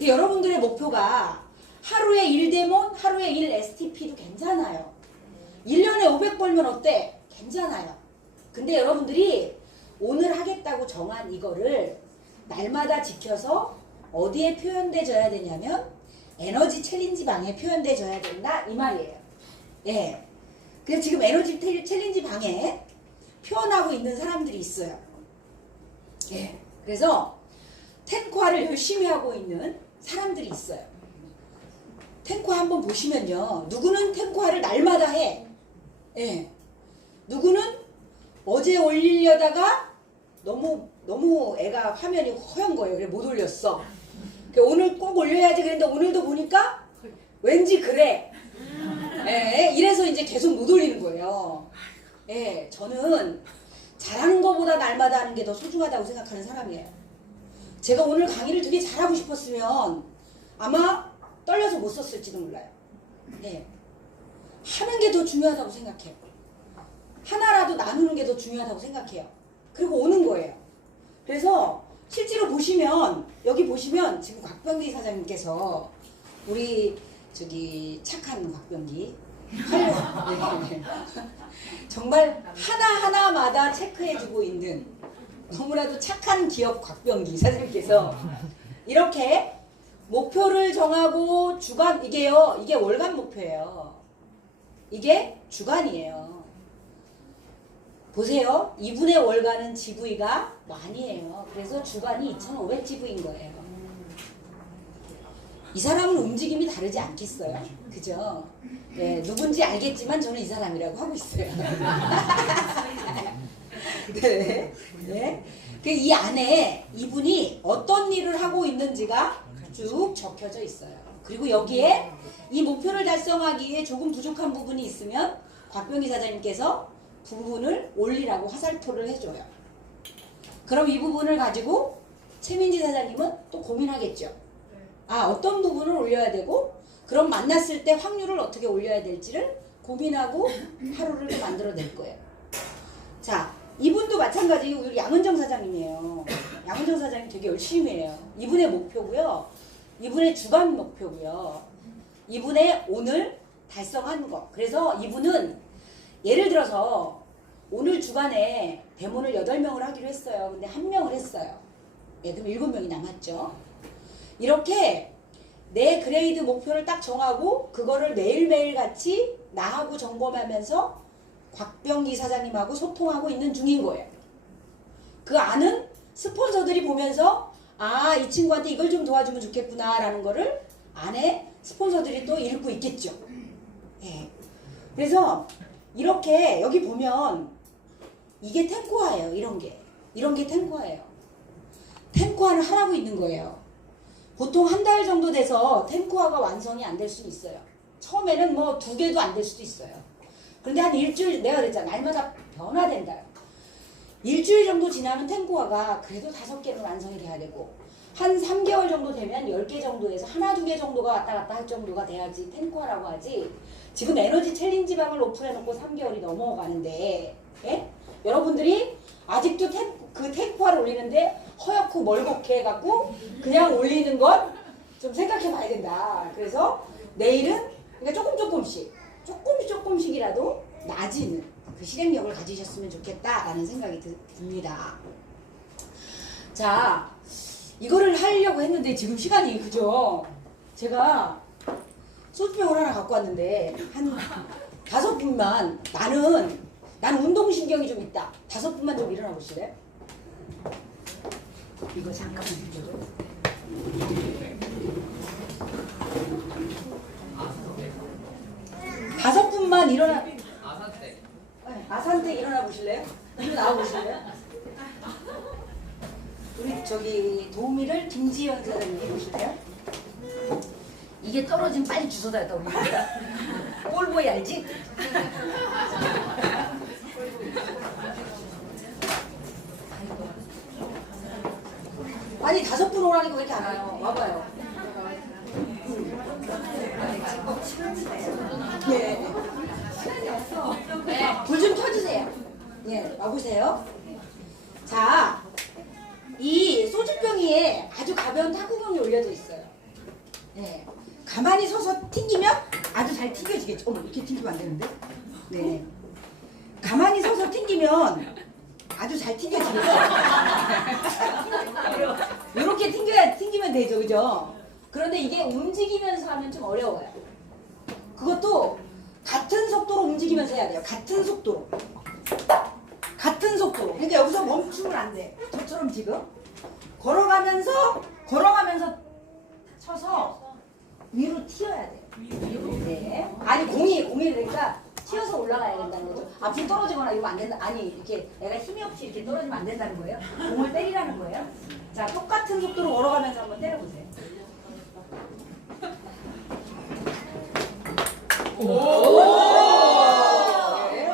여러분들의 목표가 하루에 1데몬, 하루에 1 STP도 괜찮아요. 1년에 500 벌면 어때? 괜찮아요. 근데 여러분들이 오늘 하겠다고 정한 이거를 날마다 지켜서 어디에 표현돼줘야 되냐면 에너지 챌린지 방에 표현돼줘야 된다 이 말이에요. 예. 그래서 지금 에너지 챌린지 방에 표현하고 있는 사람들이 있어요. 예. 그래서 탱크화를 열심히 하고 있는 사람들이 있어요. 탱크화 한번 보시면요. 누구는 탱크화를 날마다 해. 예. 누구는 어제 올리려다가 너무 애가 화면이 허연 거예요. 그래 못 올렸어. 오늘 꼭 올려야지 그랬는데 오늘도 보니까 왠지 그래. 예, 이래서 이제 계속 못 올리는 거예요. 예, 저는 잘하는 것보다 날마다 하는 게 더 소중하다고 생각하는 사람이에요. 제가 오늘 강의를 되게 잘하고 싶었으면 아마 떨려서 못 썼을지도 몰라요. 예, 하는 게 더 중요하다고 생각해요. 하나라도 나누는 게 더 중요하다고 생각해요. 그리고 오는 거예요. 그래서 실제로 보시면 여기 보시면 지금 곽병기 사장님께서 우리 저기 착한 곽병기 네. 정말 하나하나마다 체크해주고 있는 너무나도 착한 기업 곽병기 사장님께서 이렇게 목표를 정하고 주간 이게요 이게 월간 목표예요. 이게 주간이에요. 보세요. 이분의 월간은 GV가 만이에요. 그래서 주간이 2,500 GV인 거예요. 이 사람은 움직임이 다르지 않겠어요? 그죠? 네, 누군지 알겠지만 저는 이 사람이라고 하고 있어요. 네. 네. 이 안에 이분이 어떤 일을 하고 있는지가 쭉 적혀져 있어요. 그리고 여기에 이 목표를 달성하기에 조금 부족한 부분이 있으면 곽병기 사장님께서 부분을 올리라고 화살표를 해줘요. 그럼 이 부분을 가지고 최민지 사장님은 또 고민하겠죠. 아, 어떤 부분을 올려야 되고 그럼 만났을 때 확률을 어떻게 올려야 될지를 고민하고 하루를 만들어낼 거예요. 자, 이분도 마찬가지 우리 양은정 사장님이에요. 양은정 사장님 되게 열심히 해요. 이분의 목표고요. 이분의 주간 목표고요. 이분의 오늘 달성한 거. 그래서 이분은 예를 들어서 오늘 주간에 대문을 8명을 하기로 했어요. 근데 1명을 했어요. 예, 그럼 7명이 남았죠. 이렇게 내 그레이드 목표를 딱 정하고 그거를 매일매일 같이 나하고 점검하면서 곽병기 사장님하고 소통하고 있는 중인 거예요. 그 안은 스폰서들이 보면서 아, 이 친구한테 이걸 좀 도와주면 좋겠구나 라는 거를 안에 스폰서들이 또 읽고 있겠죠. 예. 그래서 이렇게 여기 보면 이게 탱크화예요. 이런 게 탱크화예요. 탱크화를 하라고 있는 거예요. 보통 한 달 정도 돼서 탱크화가 완성이 안 될 수는 있어요. 처음에는 뭐 2개도 안 될 수도 있어요. 그런데 한 일주일, 내가 그랬잖아. 날마다 변화된다요. 일주일 정도 지나면 탱크화가 그래도 5개는 완성이 돼야 되고 한 3개월 정도 되면 10개 정도에서 1, 2개 정도가 왔다 갔다 할 정도가 돼야지 탱크화라고 하지. 지금 에너지 챌린지 방을 오픈해놓고 3개월이 넘어가는데 예? 여러분들이 아직도 탱크화를 올리는데 허옇고 멀겋게 해갖고 그냥 올리는 건 좀 생각해 봐야 된다. 그래서 내일은 그러니까 조금씩이라도 낮은 그 실행력을 가지셨으면 좋겠다라는 생각이 듭니다. 자, 이거를 하려고 했는데 지금 시간이 그죠? 제가 소주병을 하나 갖고 왔는데 한 5분만 나는 운동신경이 좀 있다. 5분만 좀 일어나 보실래요? 이거 잠깐만 빌려줘. 다섯 분만 일어나. 아산때. 아산때 일어나 보실래요? 일로 나와 보실래요? 우리 저기 도우미를 김지영 사장님 보실래요? 이게 떨어지면 빨리 주워다 했다 우리. 볼보이 알지? 아니 5분 오라니까 왜 이렇게 안 와요? 와봐요. 예. 불 좀 켜주세요. 예, 와보세요. 자, 이 소주병이에 아주 가벼운 탁구공이 올려져 있어요. 예. 가만히 서서 튕기면 아주 잘 튕겨지겠죠. 어머, 이렇게 튕기면 안 되는데? 네. 가만히 서서 튕기면 아주 잘 튕겨지겠죠. 이렇게 튕기면 되죠, 그죠? 그런데 이게 움직이면서 하면 좀 어려워요. 그것도 같은 속도로 움직이면서 해야 돼요. 같은 속도로. 같은 속도로. 그러니까 여기서 멈추면 안 돼. 저처럼 지금 걸어가면서 쳐서 위로 튀어야 돼요. 네. 아니 공이 그러니까 튀어서 올라가야 된다는 거죠. 앞으로 떨어지거나 이러면 안 된다. 아니 이렇게 애가 힘이 없이 이렇게 떨어지면 안 된다는 거예요. 공을 때리라는 거예요. 자, 똑같은 속도로 걸어가면서 한번 때려보세요. 네.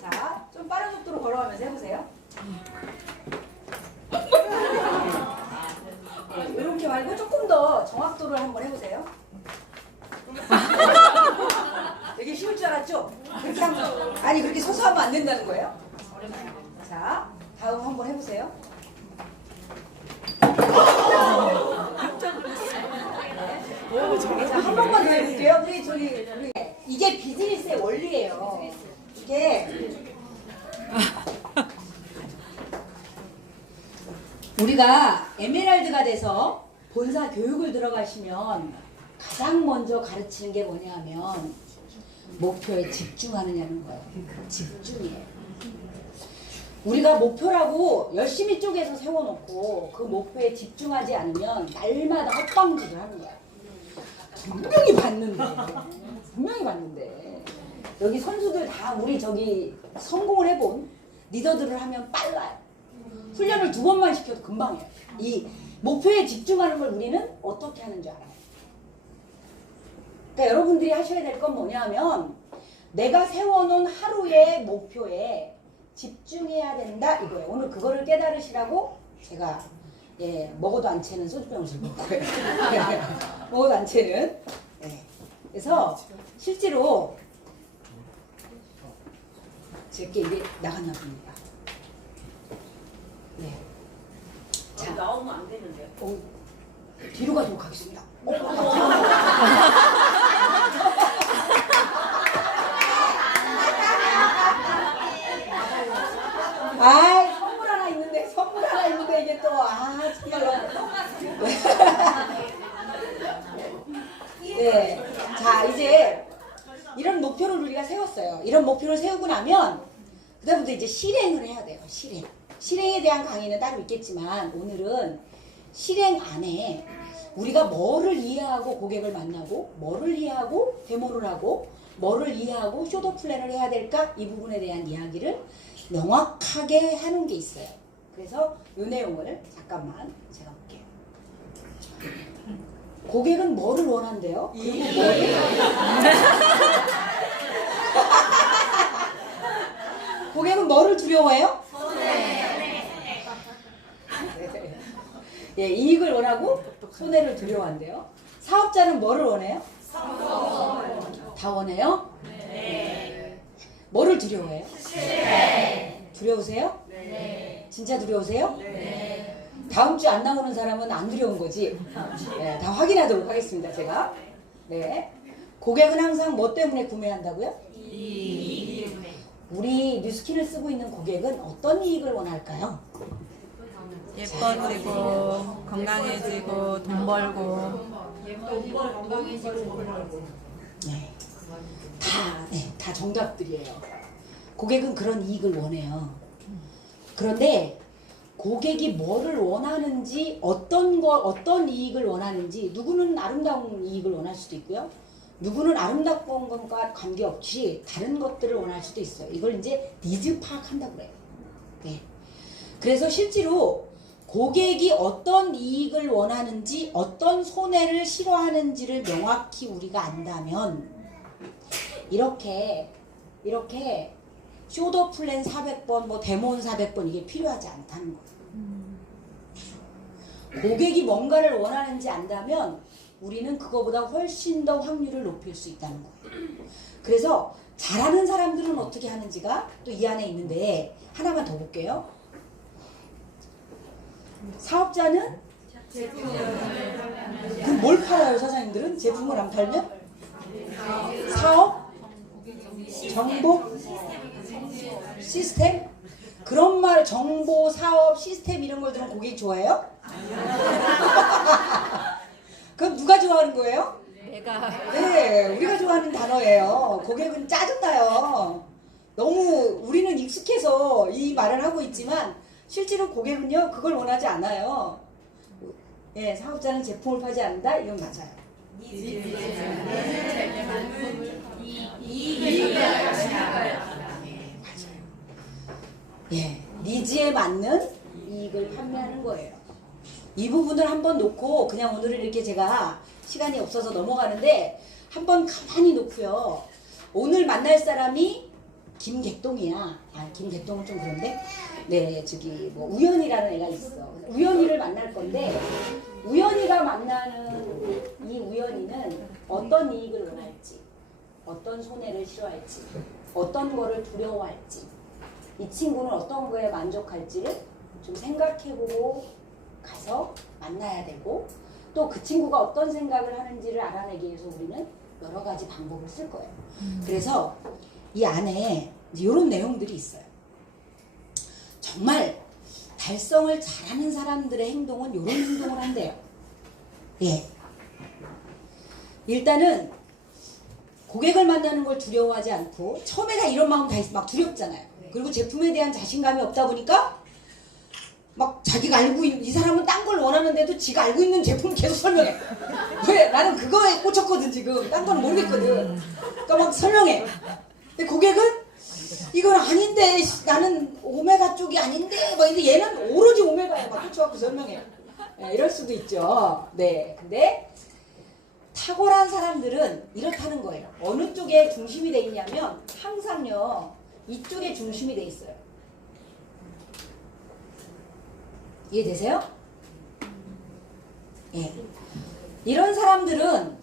자, 좀 빠른 속도로 걸어가면서 해보세요. 네, 이렇게 말고 조금 더 정확도를 한번 해보세요. 되게 쉬울 줄 알았죠? 그렇게 하면, 아니 그렇게 서서 하면 안 된다는 거예요. 자, 다음 한번 해보세요. 자, 한 번만 더 해볼게요. 우리 이게 비즈니스의 원리예요. 이게 우리가 에메랄드가 돼서 본사 교육을 들어가시면 가장 먼저 가르치는 게 뭐냐 하면 목표에 집중하느냐는 거예요. 집중이에요. 우리가 목표라고 열심히 쪼개서 세워놓고 그 목표에 집중하지 않으면 날마다 헛방지를 하는 거야. 분명히 봤는데 여기 선수들 다 우리 저기 성공을 해본 리더들을 하면 빨라요. 훈련을 2번만 시켜도 금방 해요. 이 목표에 집중하는 걸 우리는 어떻게 하는 줄 알아요. 그러니까 여러분들이 하셔야 될 건 뭐냐면 내가 세워놓은 하루의 목표에 집중해야 된다 이거예요. 오늘 그거를 깨달으시라고 제가 먹어도 안 채는 소주병을 들고 올 거예요. 먹어도 안 채는. 네. 그래서 실제로 제게 이게 나갔나 봅니다. 네. 자, 나오면 안 되는데요. 뒤로 가도록 하겠습니다. 아, 선물 하나 있는데 이게 또 정말로. 네, 자 이제 이런 목표를 우리가 세웠어요. 이런 목표를 세우고 나면 그다음부터 이제 실행을 해야 돼요. 실행에 대한 강의는 따로 있겠지만 오늘은 실행 안에 우리가 뭐를 이해하고 고객을 만나고 뭐를 이해하고 데모를 하고 뭐를 이해하고 쇼더 플랜을 해야 될까 이 부분에 대한 이야기를 명확하게 하는 게 있어요. 그래서 이 내용을 잠깐만 제가 볼게요. 고객은 뭐를 원한대요? 그리고 뭐를 고객은 뭐를 두려워해요? 예, 이익을 원하고 손해를 두려워한대요. 사업자는 뭐를 원해요? 다 원해요? 네. 뭐를 두려워해요? 두려우세요? 네. 진짜 두려우세요? 네. 다음 주 안 나오는 사람은 안 두려운 거지? 네, 다 확인하도록 하겠습니다, 제가. 네. 고객은 항상 뭐 때문에 구매한다고요? 이익. 우리 뉴스킨을 쓰고 있는 고객은 어떤 이익을 원할까요? 예뻐지고 건강해지고 돈 벌고. 네. 다 정답들이에요. 고객은 그런 이익을 원해요. 그런데 고객이 뭐를 원하는지 어떤 이익을 원하는지 누구는 아름다운 이익을 원할 수도 있고요. 누구는 아름다운 것과 관계없이 다른 것들을 원할 수도 있어요. 이걸 이제 니즈 파악한다고 그래요. 네. 그래서 실제로 고객이 어떤 이익을 원하는지 어떤 손해를 싫어하는지를 명확히 우리가 안다면 이렇게 쇼더 플랜 400번 뭐 데몬 400번 이게 필요하지 않다는 거예요. 고객이 뭔가를 원하는지 안다면 우리는 그거보다 훨씬 더 확률을 높일 수 있다는 거예요. 그래서 잘하는 사람들은 어떻게 하는지가 또 이 안에 있는데 하나만 더 볼게요. 사업자는 그럼 뭘 팔아요, 사장님들은? 제품을 안 팔면? 사업? 정보? 시스템? 그런 말, 정보, 사업, 시스템 이런 걸 들으면 고객이 좋아해요? 그럼 누가 좋아하는 거예요? 내가 네, 우리가 좋아하는 단어예요. 고객은 짜증나요. 너무 우리는 익숙해서 이 말을 하고 있지만 실제로 고객은요 그걸 원하지 않아요. 예, 사업자는 제품을 팔지 않는다? 이건 맞아요. 맞아요. 예, 니즈에 맞는 이익을 판매하는 거예요. 이 부분을 한번 놓고 그냥 오늘은 이렇게 제가 시간이 없어서 넘어가는데 한번 가만히 놓고요. 오늘 만날 사람이 김객동이야. 아, 김객동은 좀 그런데. 네, 저기 뭐 우연이라는 애가 있어. 우연이를 만날 건데 우연이가 만나는 이 우연이는 어떤 이익을 원할지, 어떤 손해를 싫어할지, 어떤 거를 두려워할지, 이 친구는 어떤 거에 만족할지를 좀 생각해보고 가서 만나야 되고 또 그 친구가 어떤 생각을 하는지를 알아내기 위해서 우리는 여러 가지 방법을 쓸 거예요. 그래서 이 안에 이런 내용들이 있어요. 정말 달성을 잘하는 사람들의 행동은 이런 행동을 한대요. 예. 일단은 고객을 만나는 걸 두려워하지 않고 처음에 다 이런 마음 다 있어. 막 두렵잖아요. 그리고 제품에 대한 자신감이 없다 보니까 막 자기가 알고 있는, 이 사람은 딴 걸 원하는데도 지가 알고 있는 제품을 계속 설명해. 왜? 나는 그거에 꽂혔거든 지금. 딴 건 모르겠거든. 그러니까 막 설명해. 근데 고객은 이건 아닌데 나는 오메가 쪽이 아닌데 막 근데 얘는 오로지 오메가에 막 꽂혀갖고 설명해. 네, 이럴 수도 있죠. 네. 근데 탁월한 사람들은 이렇다는 거예요. 어느 쪽에 중심이 돼 있냐면 항상요 이쪽에 중심이 돼 있어요. 이해되세요? 예. 이런 사람들은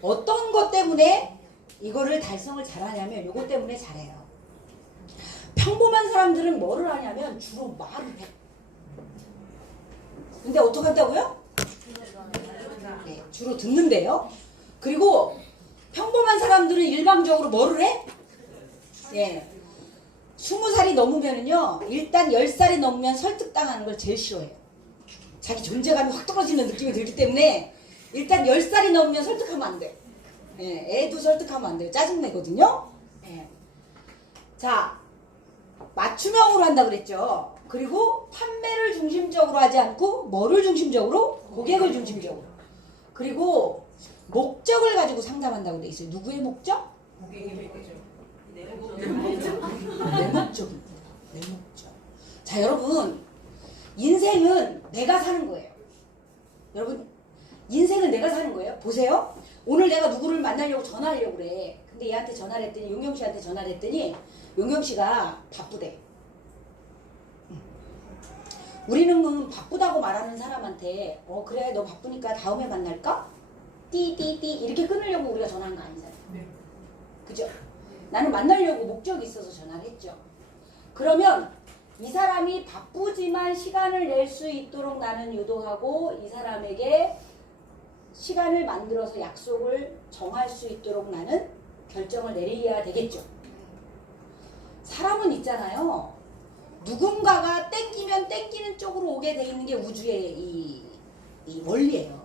어떤 것 때문에 이거를 달성을 잘하냐면 요것 때문에 잘해요. 평범한 사람들은 뭐를 하냐면 주로 말을 해. 근데 어떻게 한다고요? 네, 주로 듣는데요. 그리고 평범한 사람들은 일방적으로 뭐를 해? 예. 20살이 넘으면은요, 일단 10살이 넘으면 설득당하는 걸 제일 싫어해요. 자기 존재감이 확 떨어지는 느낌이 들기 때문에 일단 10살이 넘으면 설득하면 안 돼. 예, 애도 설득하면 안 돼요. 짜증내거든요. 예. 자, 맞춤형으로 한다 그랬죠. 그리고 판매를 중심적으로 하지 않고 뭐를 중심적으로? 고객을 중심적으로. 그리고 목적을 가지고 상담한다고 돼 있어요. 누구의 목적? 고객의 목적. 내 목적입니다. 내 목적. 자, 여러분, 인생은 내가 사는 거예요. 여러분, 인생은 내가 사는 거예요. 보세요. 오늘 내가 누구를 만나려고 전화하려고 그래. 근데 얘한테 전화를 했더니, 용경 씨한테 전화를 했더니 용경 씨가 바쁘대. 우리는 바쁘다고 말하는 사람한테 그래 너 바쁘니까 다음에 만날까? 띠띠띠 이렇게 끊으려고 우리가 전화한 거 아니잖아요. 그죠? 나는 만나려고 목적이 있어서 전화를 했죠. 그러면 이 사람이 바쁘지만 시간을 낼 수 있도록 나는 유도하고 이 사람에게 시간을 만들어서 약속을 정할 수 있도록 나는 결정을 내려야 되겠죠. 사람은 있잖아요. 누군가가 땡기면 땡기는 쪽으로 오게 돼 있는 게 우주의 이 원리예요.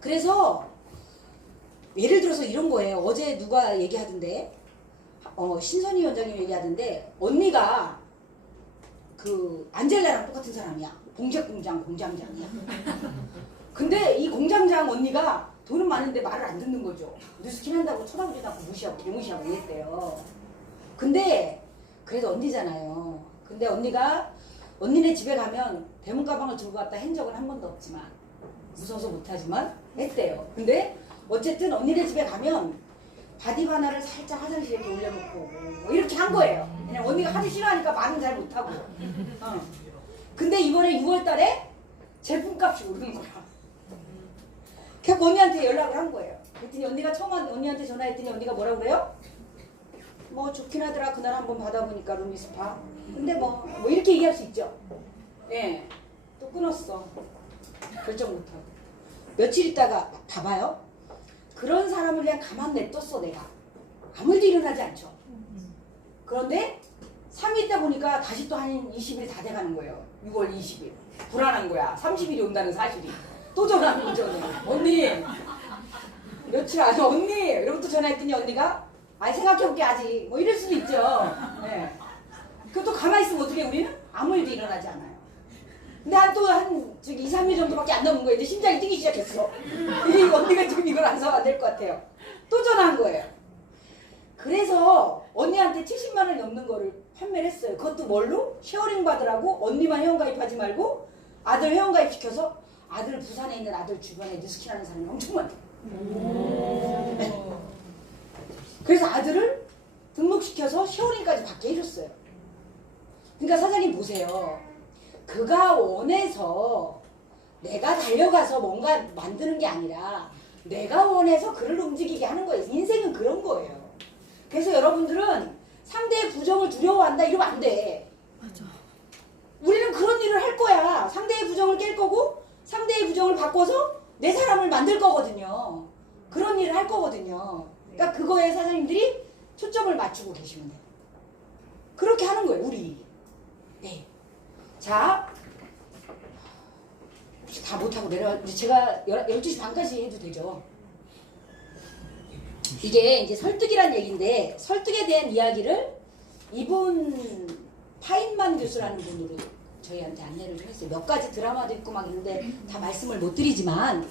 그래서 예를 들어서 이런 거예요. 어제 누가 얘기하던데 신선희 원장님 얘기하던데 언니가 그 안젤라랑 똑같은 사람이야. 봉제공장 공장장이야. 근데 이 공장장 언니가 돈은 많은데 말을 안 듣는 거죠. 뉴스킨 한다고 쳐다보지도 않고 무시하고 개무시하고 이랬대요. 근데 그래도 언니잖아요. 근데 언니가 언니네 집에 가면 대문 가방을 들고 갔다 한 적은 한 번도 없지만 무서워서 못하지만 했대요. 근데 어쨌든 언니네 집에 가면 바디바나를 살짝 화장실에 이렇게 올려놓고 뭐 이렇게 한 거예요. 그냥 언니가 하기 싫어하니까 말은 잘 못하고. 근데 이번에 6월달에 제품값이 오른 거야. 그래서 언니한테 연락을 한 거예요. 그랬더니 언니가 처음 언니한테 전화했더니 언니가 뭐라고 그래요? 뭐 좋긴 하더라. 그날 한번 받아보니까 룸미스파. 근데 뭐 이렇게 얘기할 수 있죠. 예. 또 끊었어. 결정 못하고. 며칠 있다가 봐봐요. 그런 사람을 그냥 가만 냅뒀어 내가. 아무 일도 일어나지 않죠. 그런데 3일 있다 보니까 다시 또 한 20일이 다 돼가는 거예요. 6월 20일. 불안한 거야. 30일이 온다는 사실이. 또 전화하는 거죠. 언니. 며칠 안에 언니. 이러고 또 전화했더니 언니가 아니 생각해볼게 아직. 뭐 이럴 수도 있죠. 네. 그것도 가만히 있으면 어떻게 우리는? 아무 일도 일어나지 않아요. 근데 한 2, 3일 정도밖에 안 남은 거예요. 이제 심장이 뛰기 시작했어. 이 언니가 지금 이걸 안 사면 안 될 것 같아요. 또 전화한 거예요. 그래서 언니한테 70만 원이 넘는 거를 판매를 했어요. 그것도 뭘로? 쉐어링 받으라고 언니만 회원가입하지 말고 아들 회원가입 시켜서 아들 부산에 있는 아들 주변에 뉴스키라는 사람이 엄청 많대요. 그래서 아들을 등록시켜서 쉐어링까지 받게 해줬어요. 그러니까 사장님 보세요. 그가 원해서 내가 달려가서 뭔가 만드는 게 아니라 내가 원해서 그를 움직이게 하는 거예요. 인생은 그런 거예요. 그래서 여러분들은 상대의 부정을 두려워한다 이러면 안 돼. 맞아. 우리는 그런 일을 할 거야. 상대의 부정을 깰 거고 상대의 부정을 바꿔서 내 사람을 만들 거거든요. 그런 일을 할 거거든요. 그러니까 그거에 사장님들이 초점을 맞추고 계시면 돼요. 그렇게 하는 거예요, 우리. 네. 자, 혹시 다 못하고 제가 12시 반까지 해도 되죠? 이게 이제 설득이란 얘기인데 설득에 대한 이야기를 이분 파인만 교수라는 분으로 저희한테 안내를 좀 했어요. 몇 가지 드라마도 있고 막 있는데 다 말씀을 못 드리지만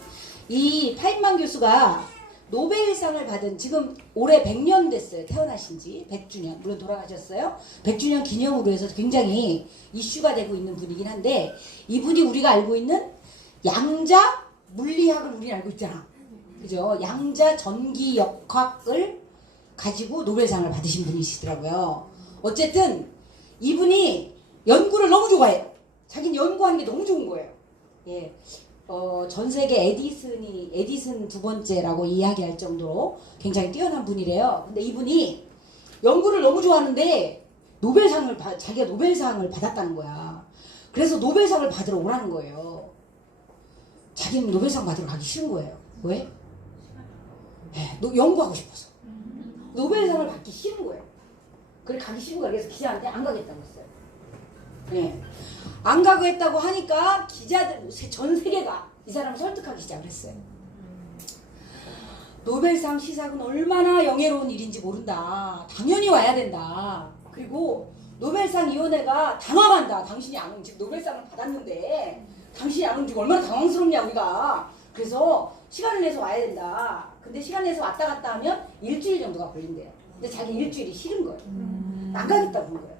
이 파인만 교수가 노벨상을 받은 지금 올해 100년 됐어요. 태어나신 지 100주년. 물론 돌아가셨어요. 100주년 기념으로 해서 굉장히 이슈가 되고 있는 분이긴 한데 이분이 우리가 알고 있는 양자 물리학을 우리는 알고 있잖아. 그죠? 양자 전기역학을 가지고 노벨상을 받으신 분이시더라고요. 어쨌든 이분이 연구를 너무 좋아해요. 자기는 연구하는 게 너무 좋은 거예요. 예. 전 세계 에디슨 두 번째라고 이야기할 정도로 굉장히 뛰어난 분이래요. 근데 이분이 연구를 너무 좋아하는데 자기가 노벨상을 받았다는 거야. 그래서 노벨상을 받으러 오라는 거예요. 자기는 노벨상 받으러 가기 싫은 거예요. 왜? 네, 연구하고 싶어서. 노벨상을 받기 싫은 거예요. 그래 가기 싫은 거예요. 그래서 기자한테 안 가겠다고 했어요. 네. 안 가고 했다고 하니까 기자들 전 세계가 이 사람을 설득하기 시작을 했어요. 노벨상 시상은 얼마나 영예로운 일인지 모른다. 당연히 와야 된다. 그리고 노벨상 위원회가 당황한다. 당신이 안 오면 지금 노벨상을 받았는데 당신이 안 오면 지금 얼마나 당황스럽냐 우리가. 그래서 시간을 내서 와야 된다. 근데 시간 내서 왔다 갔다 하면 일주일 정도가 걸린대요. 근데 자기 일주일이 싫은 거예요. 안 가겠다고 한 거예요.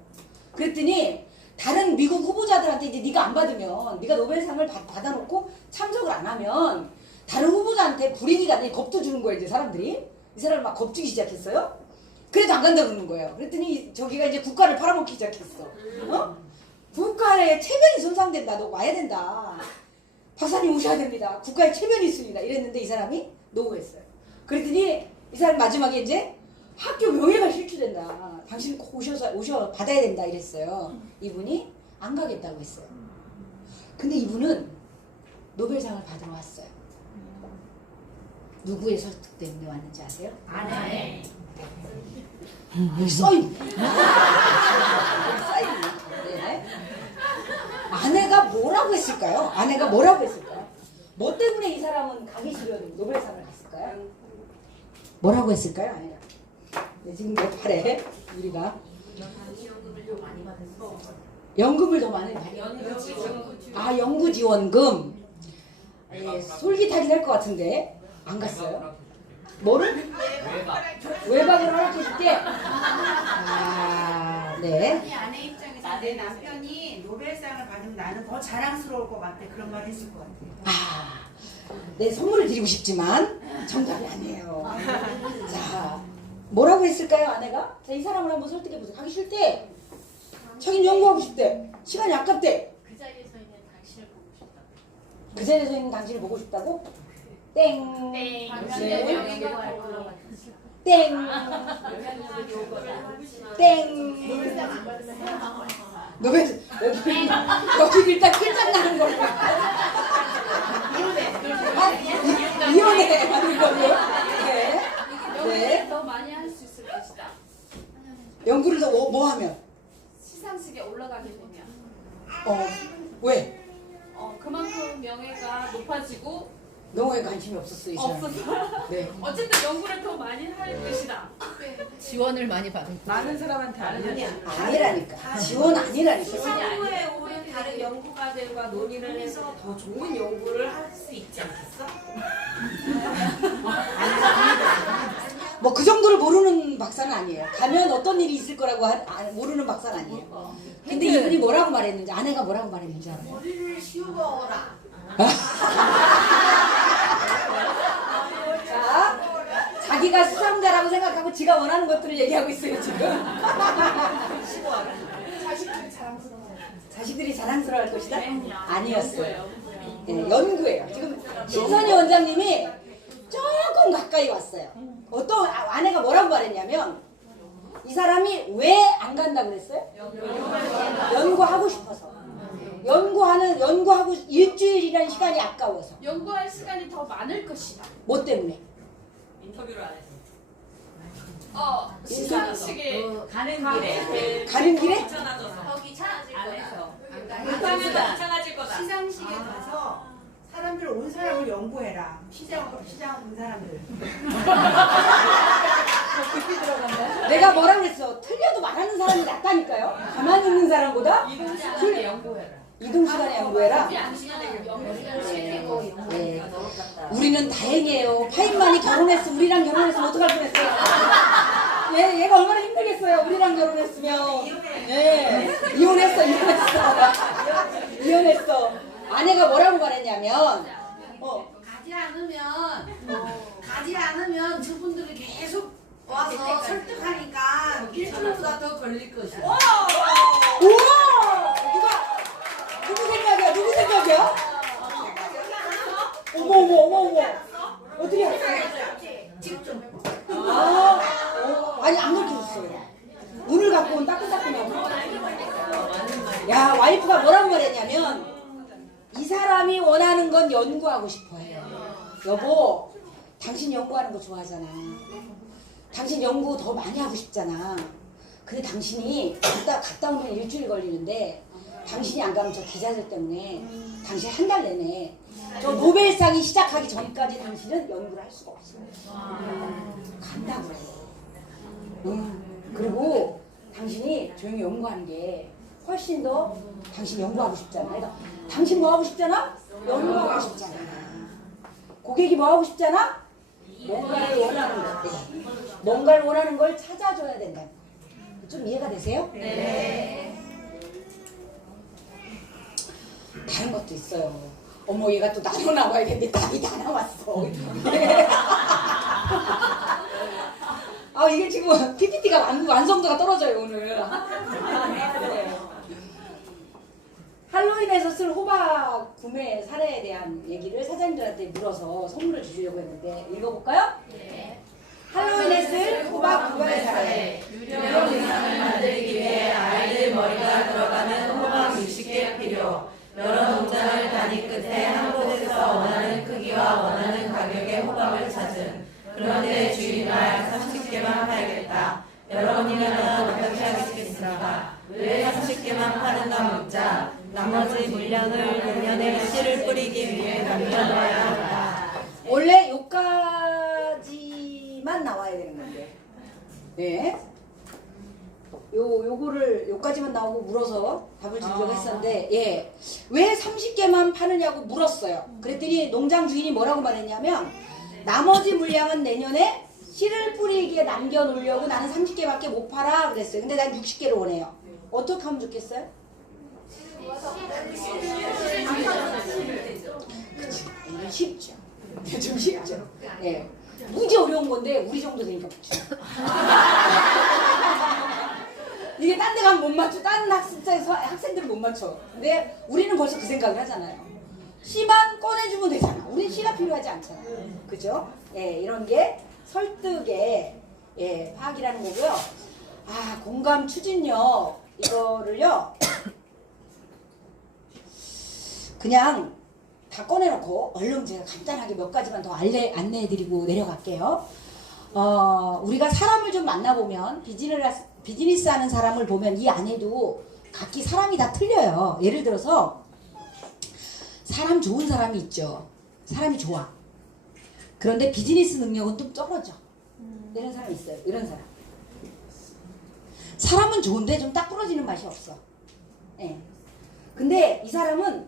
그랬더니 다른 미국 후보자들한테 이제 네가 안 받으면 네가 노벨상을 받아놓고 참석을 안 하면 다른 후보자한테 불이익이 아니라 겁도 주는 거예요. 이제 사람들이 이 사람을 막 겁주기 시작했어요. 그래도 안 간다고 그러는 거예요. 그랬더니 저기가 이제 국가를 팔아먹기 시작했어. 국가의 체면이 손상된다. 너 와야 된다. 박사님 오셔야 됩니다. 국가의 체면이 있습니다. 이랬는데 이 사람이 노고했어요. 그랬더니 이 사람 마지막에 이제 학교 명예가 실추된다. 당신 꼭 오셔 받아야 된다 이랬어요. 이분이 안 가겠다고 했어요. 근데 이분은 노벨상을 받으러 왔어요. 누구의 설득 때문에 왔는지 아세요? 아내. 여기 써있네. 네. 아내가 뭐라고 했을까요? 아내가 뭐라고 했을까요? 뭐 때문에 이 사람은 가기 싫어도 노벨상을 갔을까요? 뭐라고 했을까요? 아내가. 네, 지금 내 팔에 우리가 연금을 더 많이 받았어요. 연구지원금. 예, 솔깃하긴 할 것 같은데 안 갔어요. 뭐를? 외박을 허락해줄게. 네. 아내 입장에서 내 남편이 노벨상을 받으면 나는 더 자랑스러울 것 같아. 그런 말 했을 것 같아. 네, 선물을 드리고 싶지만 정답이 아니에요. 자, 뭐라고 했을까요, 아내가? 자, 이 사람을 한번 설득해보세요. 가기 싫대. 자기는 연구하고 싶대. 시간이 아깝대. 그 자리에서 있는 당신을 보고 싶다. 그 자리에서 있는 당신을 보고 싶다고? 땡. 네. 네. 명예가 더 올라가. 땡. 땡. 노벨 여기 일단 끝장나는 걸로. 이혼해 하는 걸로. 네. 연구를 더 많이 할 수 있을 것이다. 연구를 더 뭐 하면? 시상식에 올라가게 되면 왜? 그만큼 명예가 높아지고 농어에 관심이 없었어 이 사람. 없어서 네. 어쨌든 연구를 더 많이 할 것이다. 지원을 많이 받은. 많은 사람한테 아니라니까. 지원 아니라니까. 향후에 오는 다른 연구가들과 논의를 해서 더 좋은 연구를 할 수 있지 않겠어? 뭐 그 정도를 모르는 박사는 아니에요. 가면 어떤 일이 있을 거라고 모르는 박사는 아니에요. 근데 이분이 뭐라고 말했는지 아내가 뭐라고 말했는지 알아요? 머리를 씌우고 오라. 자, 자기가 수상자라고 생각하고 지가 원하는 것들을 얘기하고 있어요 지금. 자식들이 자랑스러워할 것이다? 아니었어요. 네, 연구예요. 지금 신선희 원장님이 조금 가까이 왔어요. 어떤 아내가 뭐라고 말했냐면 이 사람이 왜 안 간다고 그랬어요? 연구하고 싶어서. 연구하고 일주일이라는 시간이 아까워서. 연구할 시간이 더 많을 것이다. 뭐 때문에? 인터뷰를 안 해서. 시상식에 가는 길에. 가는 길에? 귀찮아져서. 더 귀찮아질 거다. 못하면 더 귀찮아질 거다. 시상식에 가서 사람들 온 사람을 연구해라. 시장 온 사람들. 내가 뭐라 그랬어? 틀려도 말하는 사람이 낫다니까요. 가만히 있는 사람보다 이동 시간에 연구해라. 이동 시간에 연구해라. 연구를 네. 우리는 다행이에요. 파인만이 결혼했어. 우리랑 결혼했으면 어떡할 뻔했어요. 얘가 얼마나 힘들겠어요. 우리랑 결혼했으면. 네. 이혼했어. 아내가 뭐라고 말했냐면 가지 않으면 저분들이 계속 와서 설득하니까 일주일보다 더 걸릴 것이야. 우와! 누구 생각이야? 어머. 어떻게 알았어? 아니 안 가르쳐줬어요. 오늘 갖고 온 따끈따끈하고. 야 와이프가 뭐라고 말했냐면 이 사람이 원하는 건 연구하고 싶어해요. 여보, 당신 연구하는 거 좋아하잖아. 당신 연구 더 많이 하고 싶잖아. 근데 당신이 갔다 오면 일주일 걸리는데 당신이 안 가면 저 기자들 때문에 당신 한 달 내내 저 노벨상이 시작하기 전까지 당신은 연구를 할 수가 없어요. 간다고 그래. 그리고 당신이 조용히 연구하는 게 훨씬 더 당신 연구하고 싶잖아. 그러니까 당신 뭐 하고 싶잖아? 연구하고 싶잖아. 고객이 뭐 하고 싶잖아? 뭔가를 원하는 거. 뭔가를 원하는 걸 찾아줘야 된다. 좀 이해가 되세요? 네. 다른 것도 있어요. 어머 얘가 또 나눠 나와야겠는데 답이 다 나왔어. 이게 지금 PPT가 완성도가 떨어져요 오늘. 할로윈에서 쓸 호박 구매 사례에 대한 얘기를 사장님들한테 물어서 선물을 주려고 했는데 읽어볼까요? 네. 할로윈에 쓸 호박 구매 사례. 유령 의상을 만들기 위해 아이들 머리가 들어가는 호박 60개 필요. 여러 농장을 다닌 끝에 한 곳에서 원하는 크기와 원하는 가격의 호박을 찾음. 그런데 주인 말 30개만 팔겠다. 여러분이라면 어떻게 하시겠습니까? 왜 30개만 파는가 묻자 나머지 물량을 내년에 씨를 뿌리기 위해 남겨놔야 한다. 원래 요까지만 나와야 되는 건데. 네. 요까지만 나오고 물어서 답을 주려고 했었는데, 예. 왜 30개만 파느냐고 물었어요. 그랬더니 농장 주인이 뭐라고 말했냐면, 나머지 물량은 내년에 씨를 뿌리기에 남겨놓으려고 나는 30개밖에 못 팔아 그랬어요. 근데 난 60개를 원해요. 어떻게 하면 좋겠어요? 그치. 이건 쉽죠. 좀 쉽죠. 예. 무지 어려운 건데 우리 정도 되니까 맞죠. 이게 딴 데 가면 못 맞춰. 다른 학생들은 못 맞춰. 근데 우리는 벌써 그 생각을 하잖아요. 씨만 꺼내주면 되잖아. 우린 씨가 필요하지 않잖아. 그죠? 예, 이런 게 설득의 예, 파악이라는 거고요. 아, 공감 추진력 이거를요. 그냥 다 꺼내놓고 얼른 제가 간단하게 몇 가지만 더 안내해드리고 내려갈게요. 우리가 사람을 좀 만나보면 비즈니스 하는 사람을 보면 이 안에도 각기 사람이 다 틀려요. 예를 들어서 사람 좋은 사람이 있죠. 사람이 좋아. 그런데 비즈니스 능력은 좀 떨어져. 이런 사람이 있어요. 이런 사람. 사람은 좋은데 좀 딱 부러지는 맛이 없어. 예. 근데 이 사람은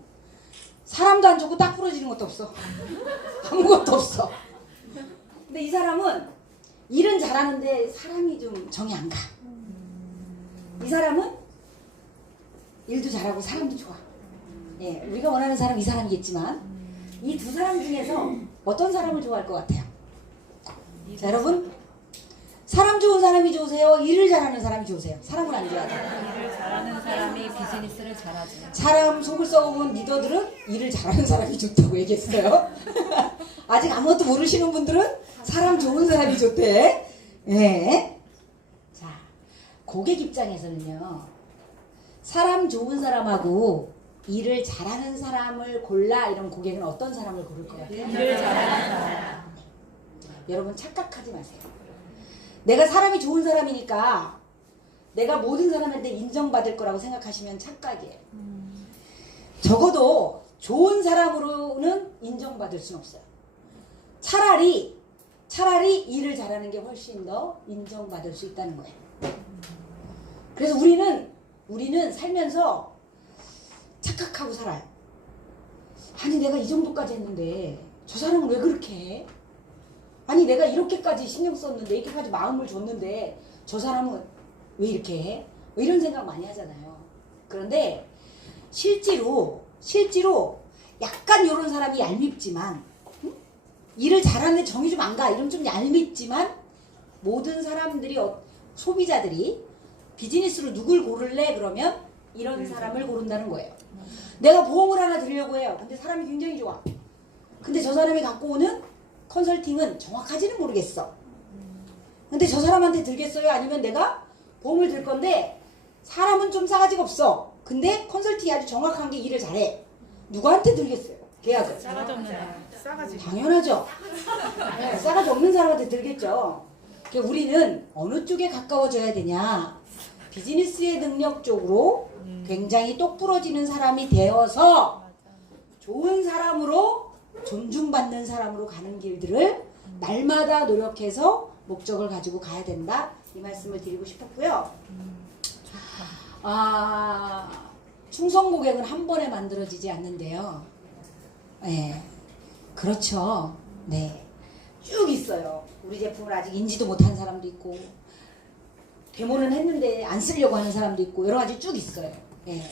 사람도 안 좋고 딱 부러지는 것도 없어. 아무것도 없어. 근데 이 사람은 일은 잘하는데 사람이 좀 정이 안 가. 이 사람은 일도 잘하고 사람도 좋아. 예, 우리가 원하는 사람 이 사람이겠지만 이 두 사람 중에서 어떤 사람을 좋아할 것 같아요? 자, 여러분 사람 좋은 사람이 좋으세요? 일을 잘하는 사람이 좋으세요? 사람은 안 좋아하죠. 일을 잘하는 사람이 비즈니스를 잘하지. 사람 속을 썩어본 리더들은 일을 잘하는 사람이 좋다고 얘기했어요. 아직 아무것도 모르시는 분들은 사람 좋은 사람이 좋대. 예. 자, 고객 입장에서는요. 사람 좋은 사람하고 일을 잘하는 사람을 골라 이런 고객은 어떤 사람을 고를 것 같아요? 일을 잘하는 사람. 여러분 착각하지 마세요. 내가 사람이 좋은 사람이니까 내가 모든 사람한테 인정받을 거라고 생각하시면 착각이에요. 적어도 좋은 사람으로는 인정받을 수는 없어요. 차라리 일을 잘하는 게 훨씬 더 인정받을 수 있다는 거예요. 그래서 우리는 살면서 착각하고 살아요. 아니 내가 이 정도까지 했는데 저 사람은 왜 그렇게 해? 아니 내가 이렇게까지 신경 썼는데 이렇게까지 마음을 줬는데 저 사람은 왜 이렇게 해? 뭐 이런 생각 많이 하잖아요. 그런데 실제로 약간 이런 사람이 얄밉지만 일을 잘하는데 정이 좀 안 가. 이러면 좀 얄밉지만 모든 사람들이 소비자들이 비즈니스로 누굴 고를래? 그러면 이런 사람을 고른다는 거예요. 내가 보험을 하나 드리려고 해요. 근데 사람이 굉장히 좋아. 근데 저 사람이 갖고 오는 컨설팅은 정확하지는 모르겠어. 근데 저 사람한테 들겠어요? 아니면 내가 보험을 들 건데 사람은 좀 싸가지가 없어. 근데 컨설팅이 아주 정확한 게 일을 잘해. 누구한테 들겠어요? 계약을. 싸가지 없는 사람. 당연하죠. 네, 싸가지 없는 사람한테 들겠죠. 그러니까 우리는 어느 쪽에 가까워져야 되냐. 비즈니스의 능력 쪽으로 굉장히 똑부러지는 사람이 되어서 좋은 사람으로 존중받는 사람으로 가는 길들을 날마다 노력해서 목적을 가지고 가야 된다. 이 말씀을 드리고 싶었고요. 충성 고객은 한 번에 만들어지지 않는데요. 네, 그렇죠. 네, 쭉 있어요. 우리 제품을 아직 인지도 못한 사람도 있고 데모는 했는데 안 쓰려고 하는 사람도 있고 여러 가지 쭉 있어요. 네,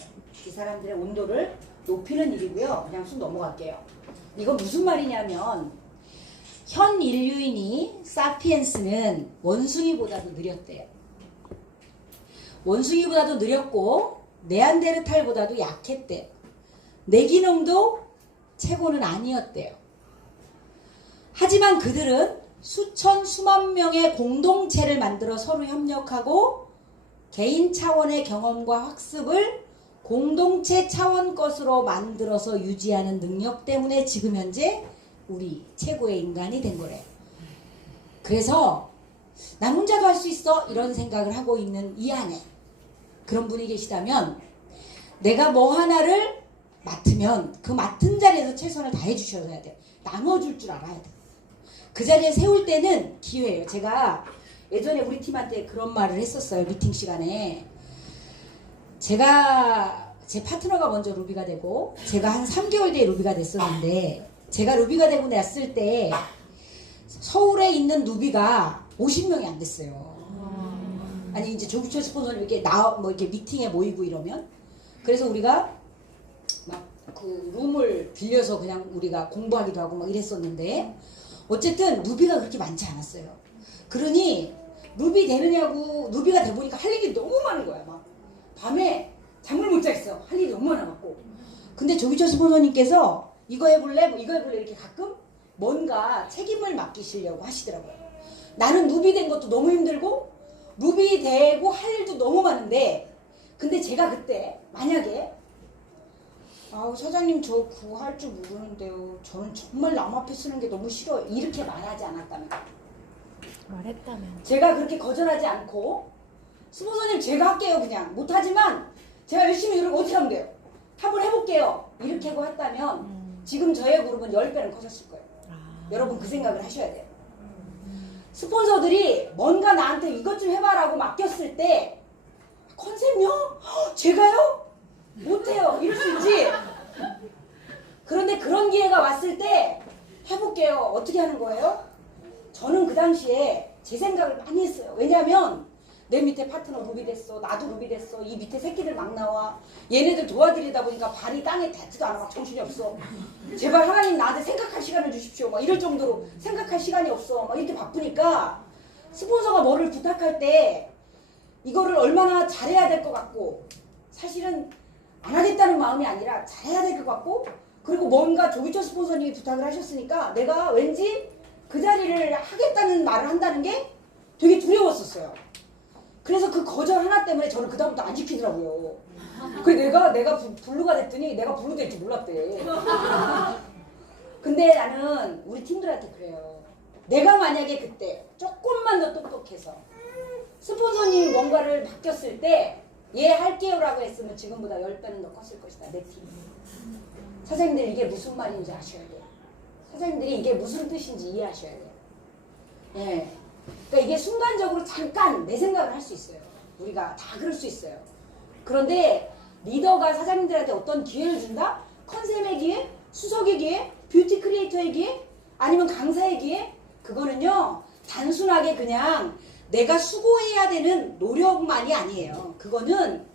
이 사람들의 온도를 높이는 일이고요. 그냥 쑥 넘어갈게요. 이건 무슨 말이냐면 현 인류인이 사피엔스는 원숭이보다도 느렸대요. 원숭이보다도 느렸고 네안데르탈보다도 약했대요. 뇌기능도 최고는 아니었대요. 하지만 그들은 수천 수만 명의 공동체를 만들어 서로 협력하고 개인 차원의 경험과 학습을 공동체 차원 것으로 만들어서 유지하는 능력 때문에 지금 현재 우리 최고의 인간이 된 거래요. 그래서 난 혼자도 할 수 있어 이런 생각을 하고 있는 이 안에 그런 분이 계시다면 내가 뭐 하나를 맡으면 그 맡은 자리에서 최선을 다해 주셔야 돼요. 나눠줄 줄 알아야 돼요. 그 자리에 세울 때는 기회예요. 제가 예전에 우리 팀한테 그런 말을 했었어요. 미팅 시간에. 제가 제 파트너가 먼저 루비가 되고 제가 한 3개월 뒤에 루비가 됐었는데 제가 루비가 되고 났을 때 서울에 있는 루비가 50명이 안 됐어요. 아니 이제 조규철 스폰서님 이렇게 이렇게 미팅에 모이고 이러면 그래서 우리가 막 그 룸을 빌려서 그냥 우리가 공부하기도 하고 막 이랬었는데 어쨌든 루비가 그렇게 많지 않았어요. 그러니 루비 되느냐고 루비가 돼 보니까 할 일이 너무 많은 거야. 막 밤에 잠을 못 자겠어. 할 일이 너무 많아갖고. 근데 조규철 스폰서님께서 이거 해볼래? 뭐 이거 해볼래? 이렇게 가끔 뭔가 책임을 맡기시려고 하시더라고요. 나는 루비 된 것도 너무 힘들고 루비 되고 할 일도 너무 많은데 근데 제가 그때 만약에 아우 사장님 저 그거 할 줄 모르는데요. 저는 정말 남 앞에 쓰는 게 너무 싫어요. 이렇게 말하지 않았다면 말했다면. 제가 그렇게 거절하지 않고 스폰서님 제가 할게요 그냥 못하지만 제가 열심히 이러고 어떻게 하면 돼요? 한번 해볼게요. 이렇게 하고 했다면 지금 저의 그룹은 10배는 커졌을 거예요. 여러분 그 생각을 하셔야 돼요. 스폰서들이 뭔가 나한테 이것 좀 해봐라고 맡겼을 때 컨셉요? 헉, 제가요? 못해요. 이럴 수 있지. 그런데 그런 기회가 왔을 때 해볼게요. 어떻게 하는 거예요? 저는 그 당시에 제 생각을 많이 했어요. 왜냐면 내 밑에 파트너 루비 됐어. 나도 루비 됐어. 이 밑에 새끼들 막 나와. 얘네들 도와드리다 보니까 발이 땅에 닿지도 않아. 막 정신이 없어. 제발 하나님 나한테 생각할 시간을 주십시오. 막 이럴 정도로 생각할 시간이 없어. 막 이렇게 바쁘니까 스폰서가 뭐를 부탁할 때 이거를 얼마나 잘해야 될 것 같고 사실은 안 하겠다는 마음이 아니라 잘해야 될 것 같고 그리고 뭔가 조기철 스폰서님이 부탁을 하셨으니까 내가 왠지 그 자리를 하겠다는 말을 한다는 게 되게 두려웠었어요. 그래서 그 거절 하나 때문에 저를 그다음부터 안 시키더라고요. 그래서 내가 블루가 됐더니 내가 블루 될 줄 몰랐대. 근데 나는 우리 팀들한테 그래요. 내가 만약에 그때 조금만 더 똑똑해서 스폰서님 뭔가를 맡겼을 때 얘 할게요라고 했으면 지금보다 10배는 더 컸을 것이다. 내 팀. 사장님들 이게 무슨 말인지 아셔야 돼요. 사장님들이 이게 무슨 뜻인지 이해하셔야 돼요. 예. 그러니까 이게 순간적으로 잠깐 내 생각을 할 수 있어요. 우리가 다 그럴 수 있어요. 그런데 리더가 사장님들한테 어떤 기회를 준다? 컨셉의 기회? 수석의 기회? 뷰티 크리에이터의 기회? 아니면 강사의 기회? 그거는요 단순하게 그냥 내가 수고해야 되는 노력만이 아니에요. 그거는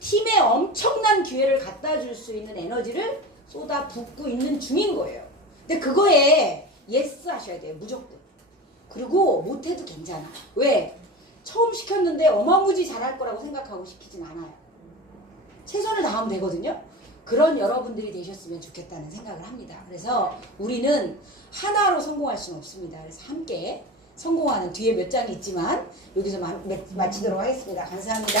팀에 엄청난 기회를 갖다 줄 수 있는 에너지를 쏟아붓고 있는 중인 거예요. 근데 그거에 예스 하셔야 돼요. 무조건. 그리고 못해도 괜찮아. 왜? 처음 시켰는데 어마무지 잘할 거라고 생각하고 시키진 않아요. 최선을 다하면 되거든요. 그런 여러분들이 되셨으면 좋겠다는 생각을 합니다. 그래서 우리는 하나로 성공할 수는 없습니다. 그래서 함께 성공하는 뒤에 몇 장이 있지만 여기서 마치도록 하겠습니다. 감사합니다.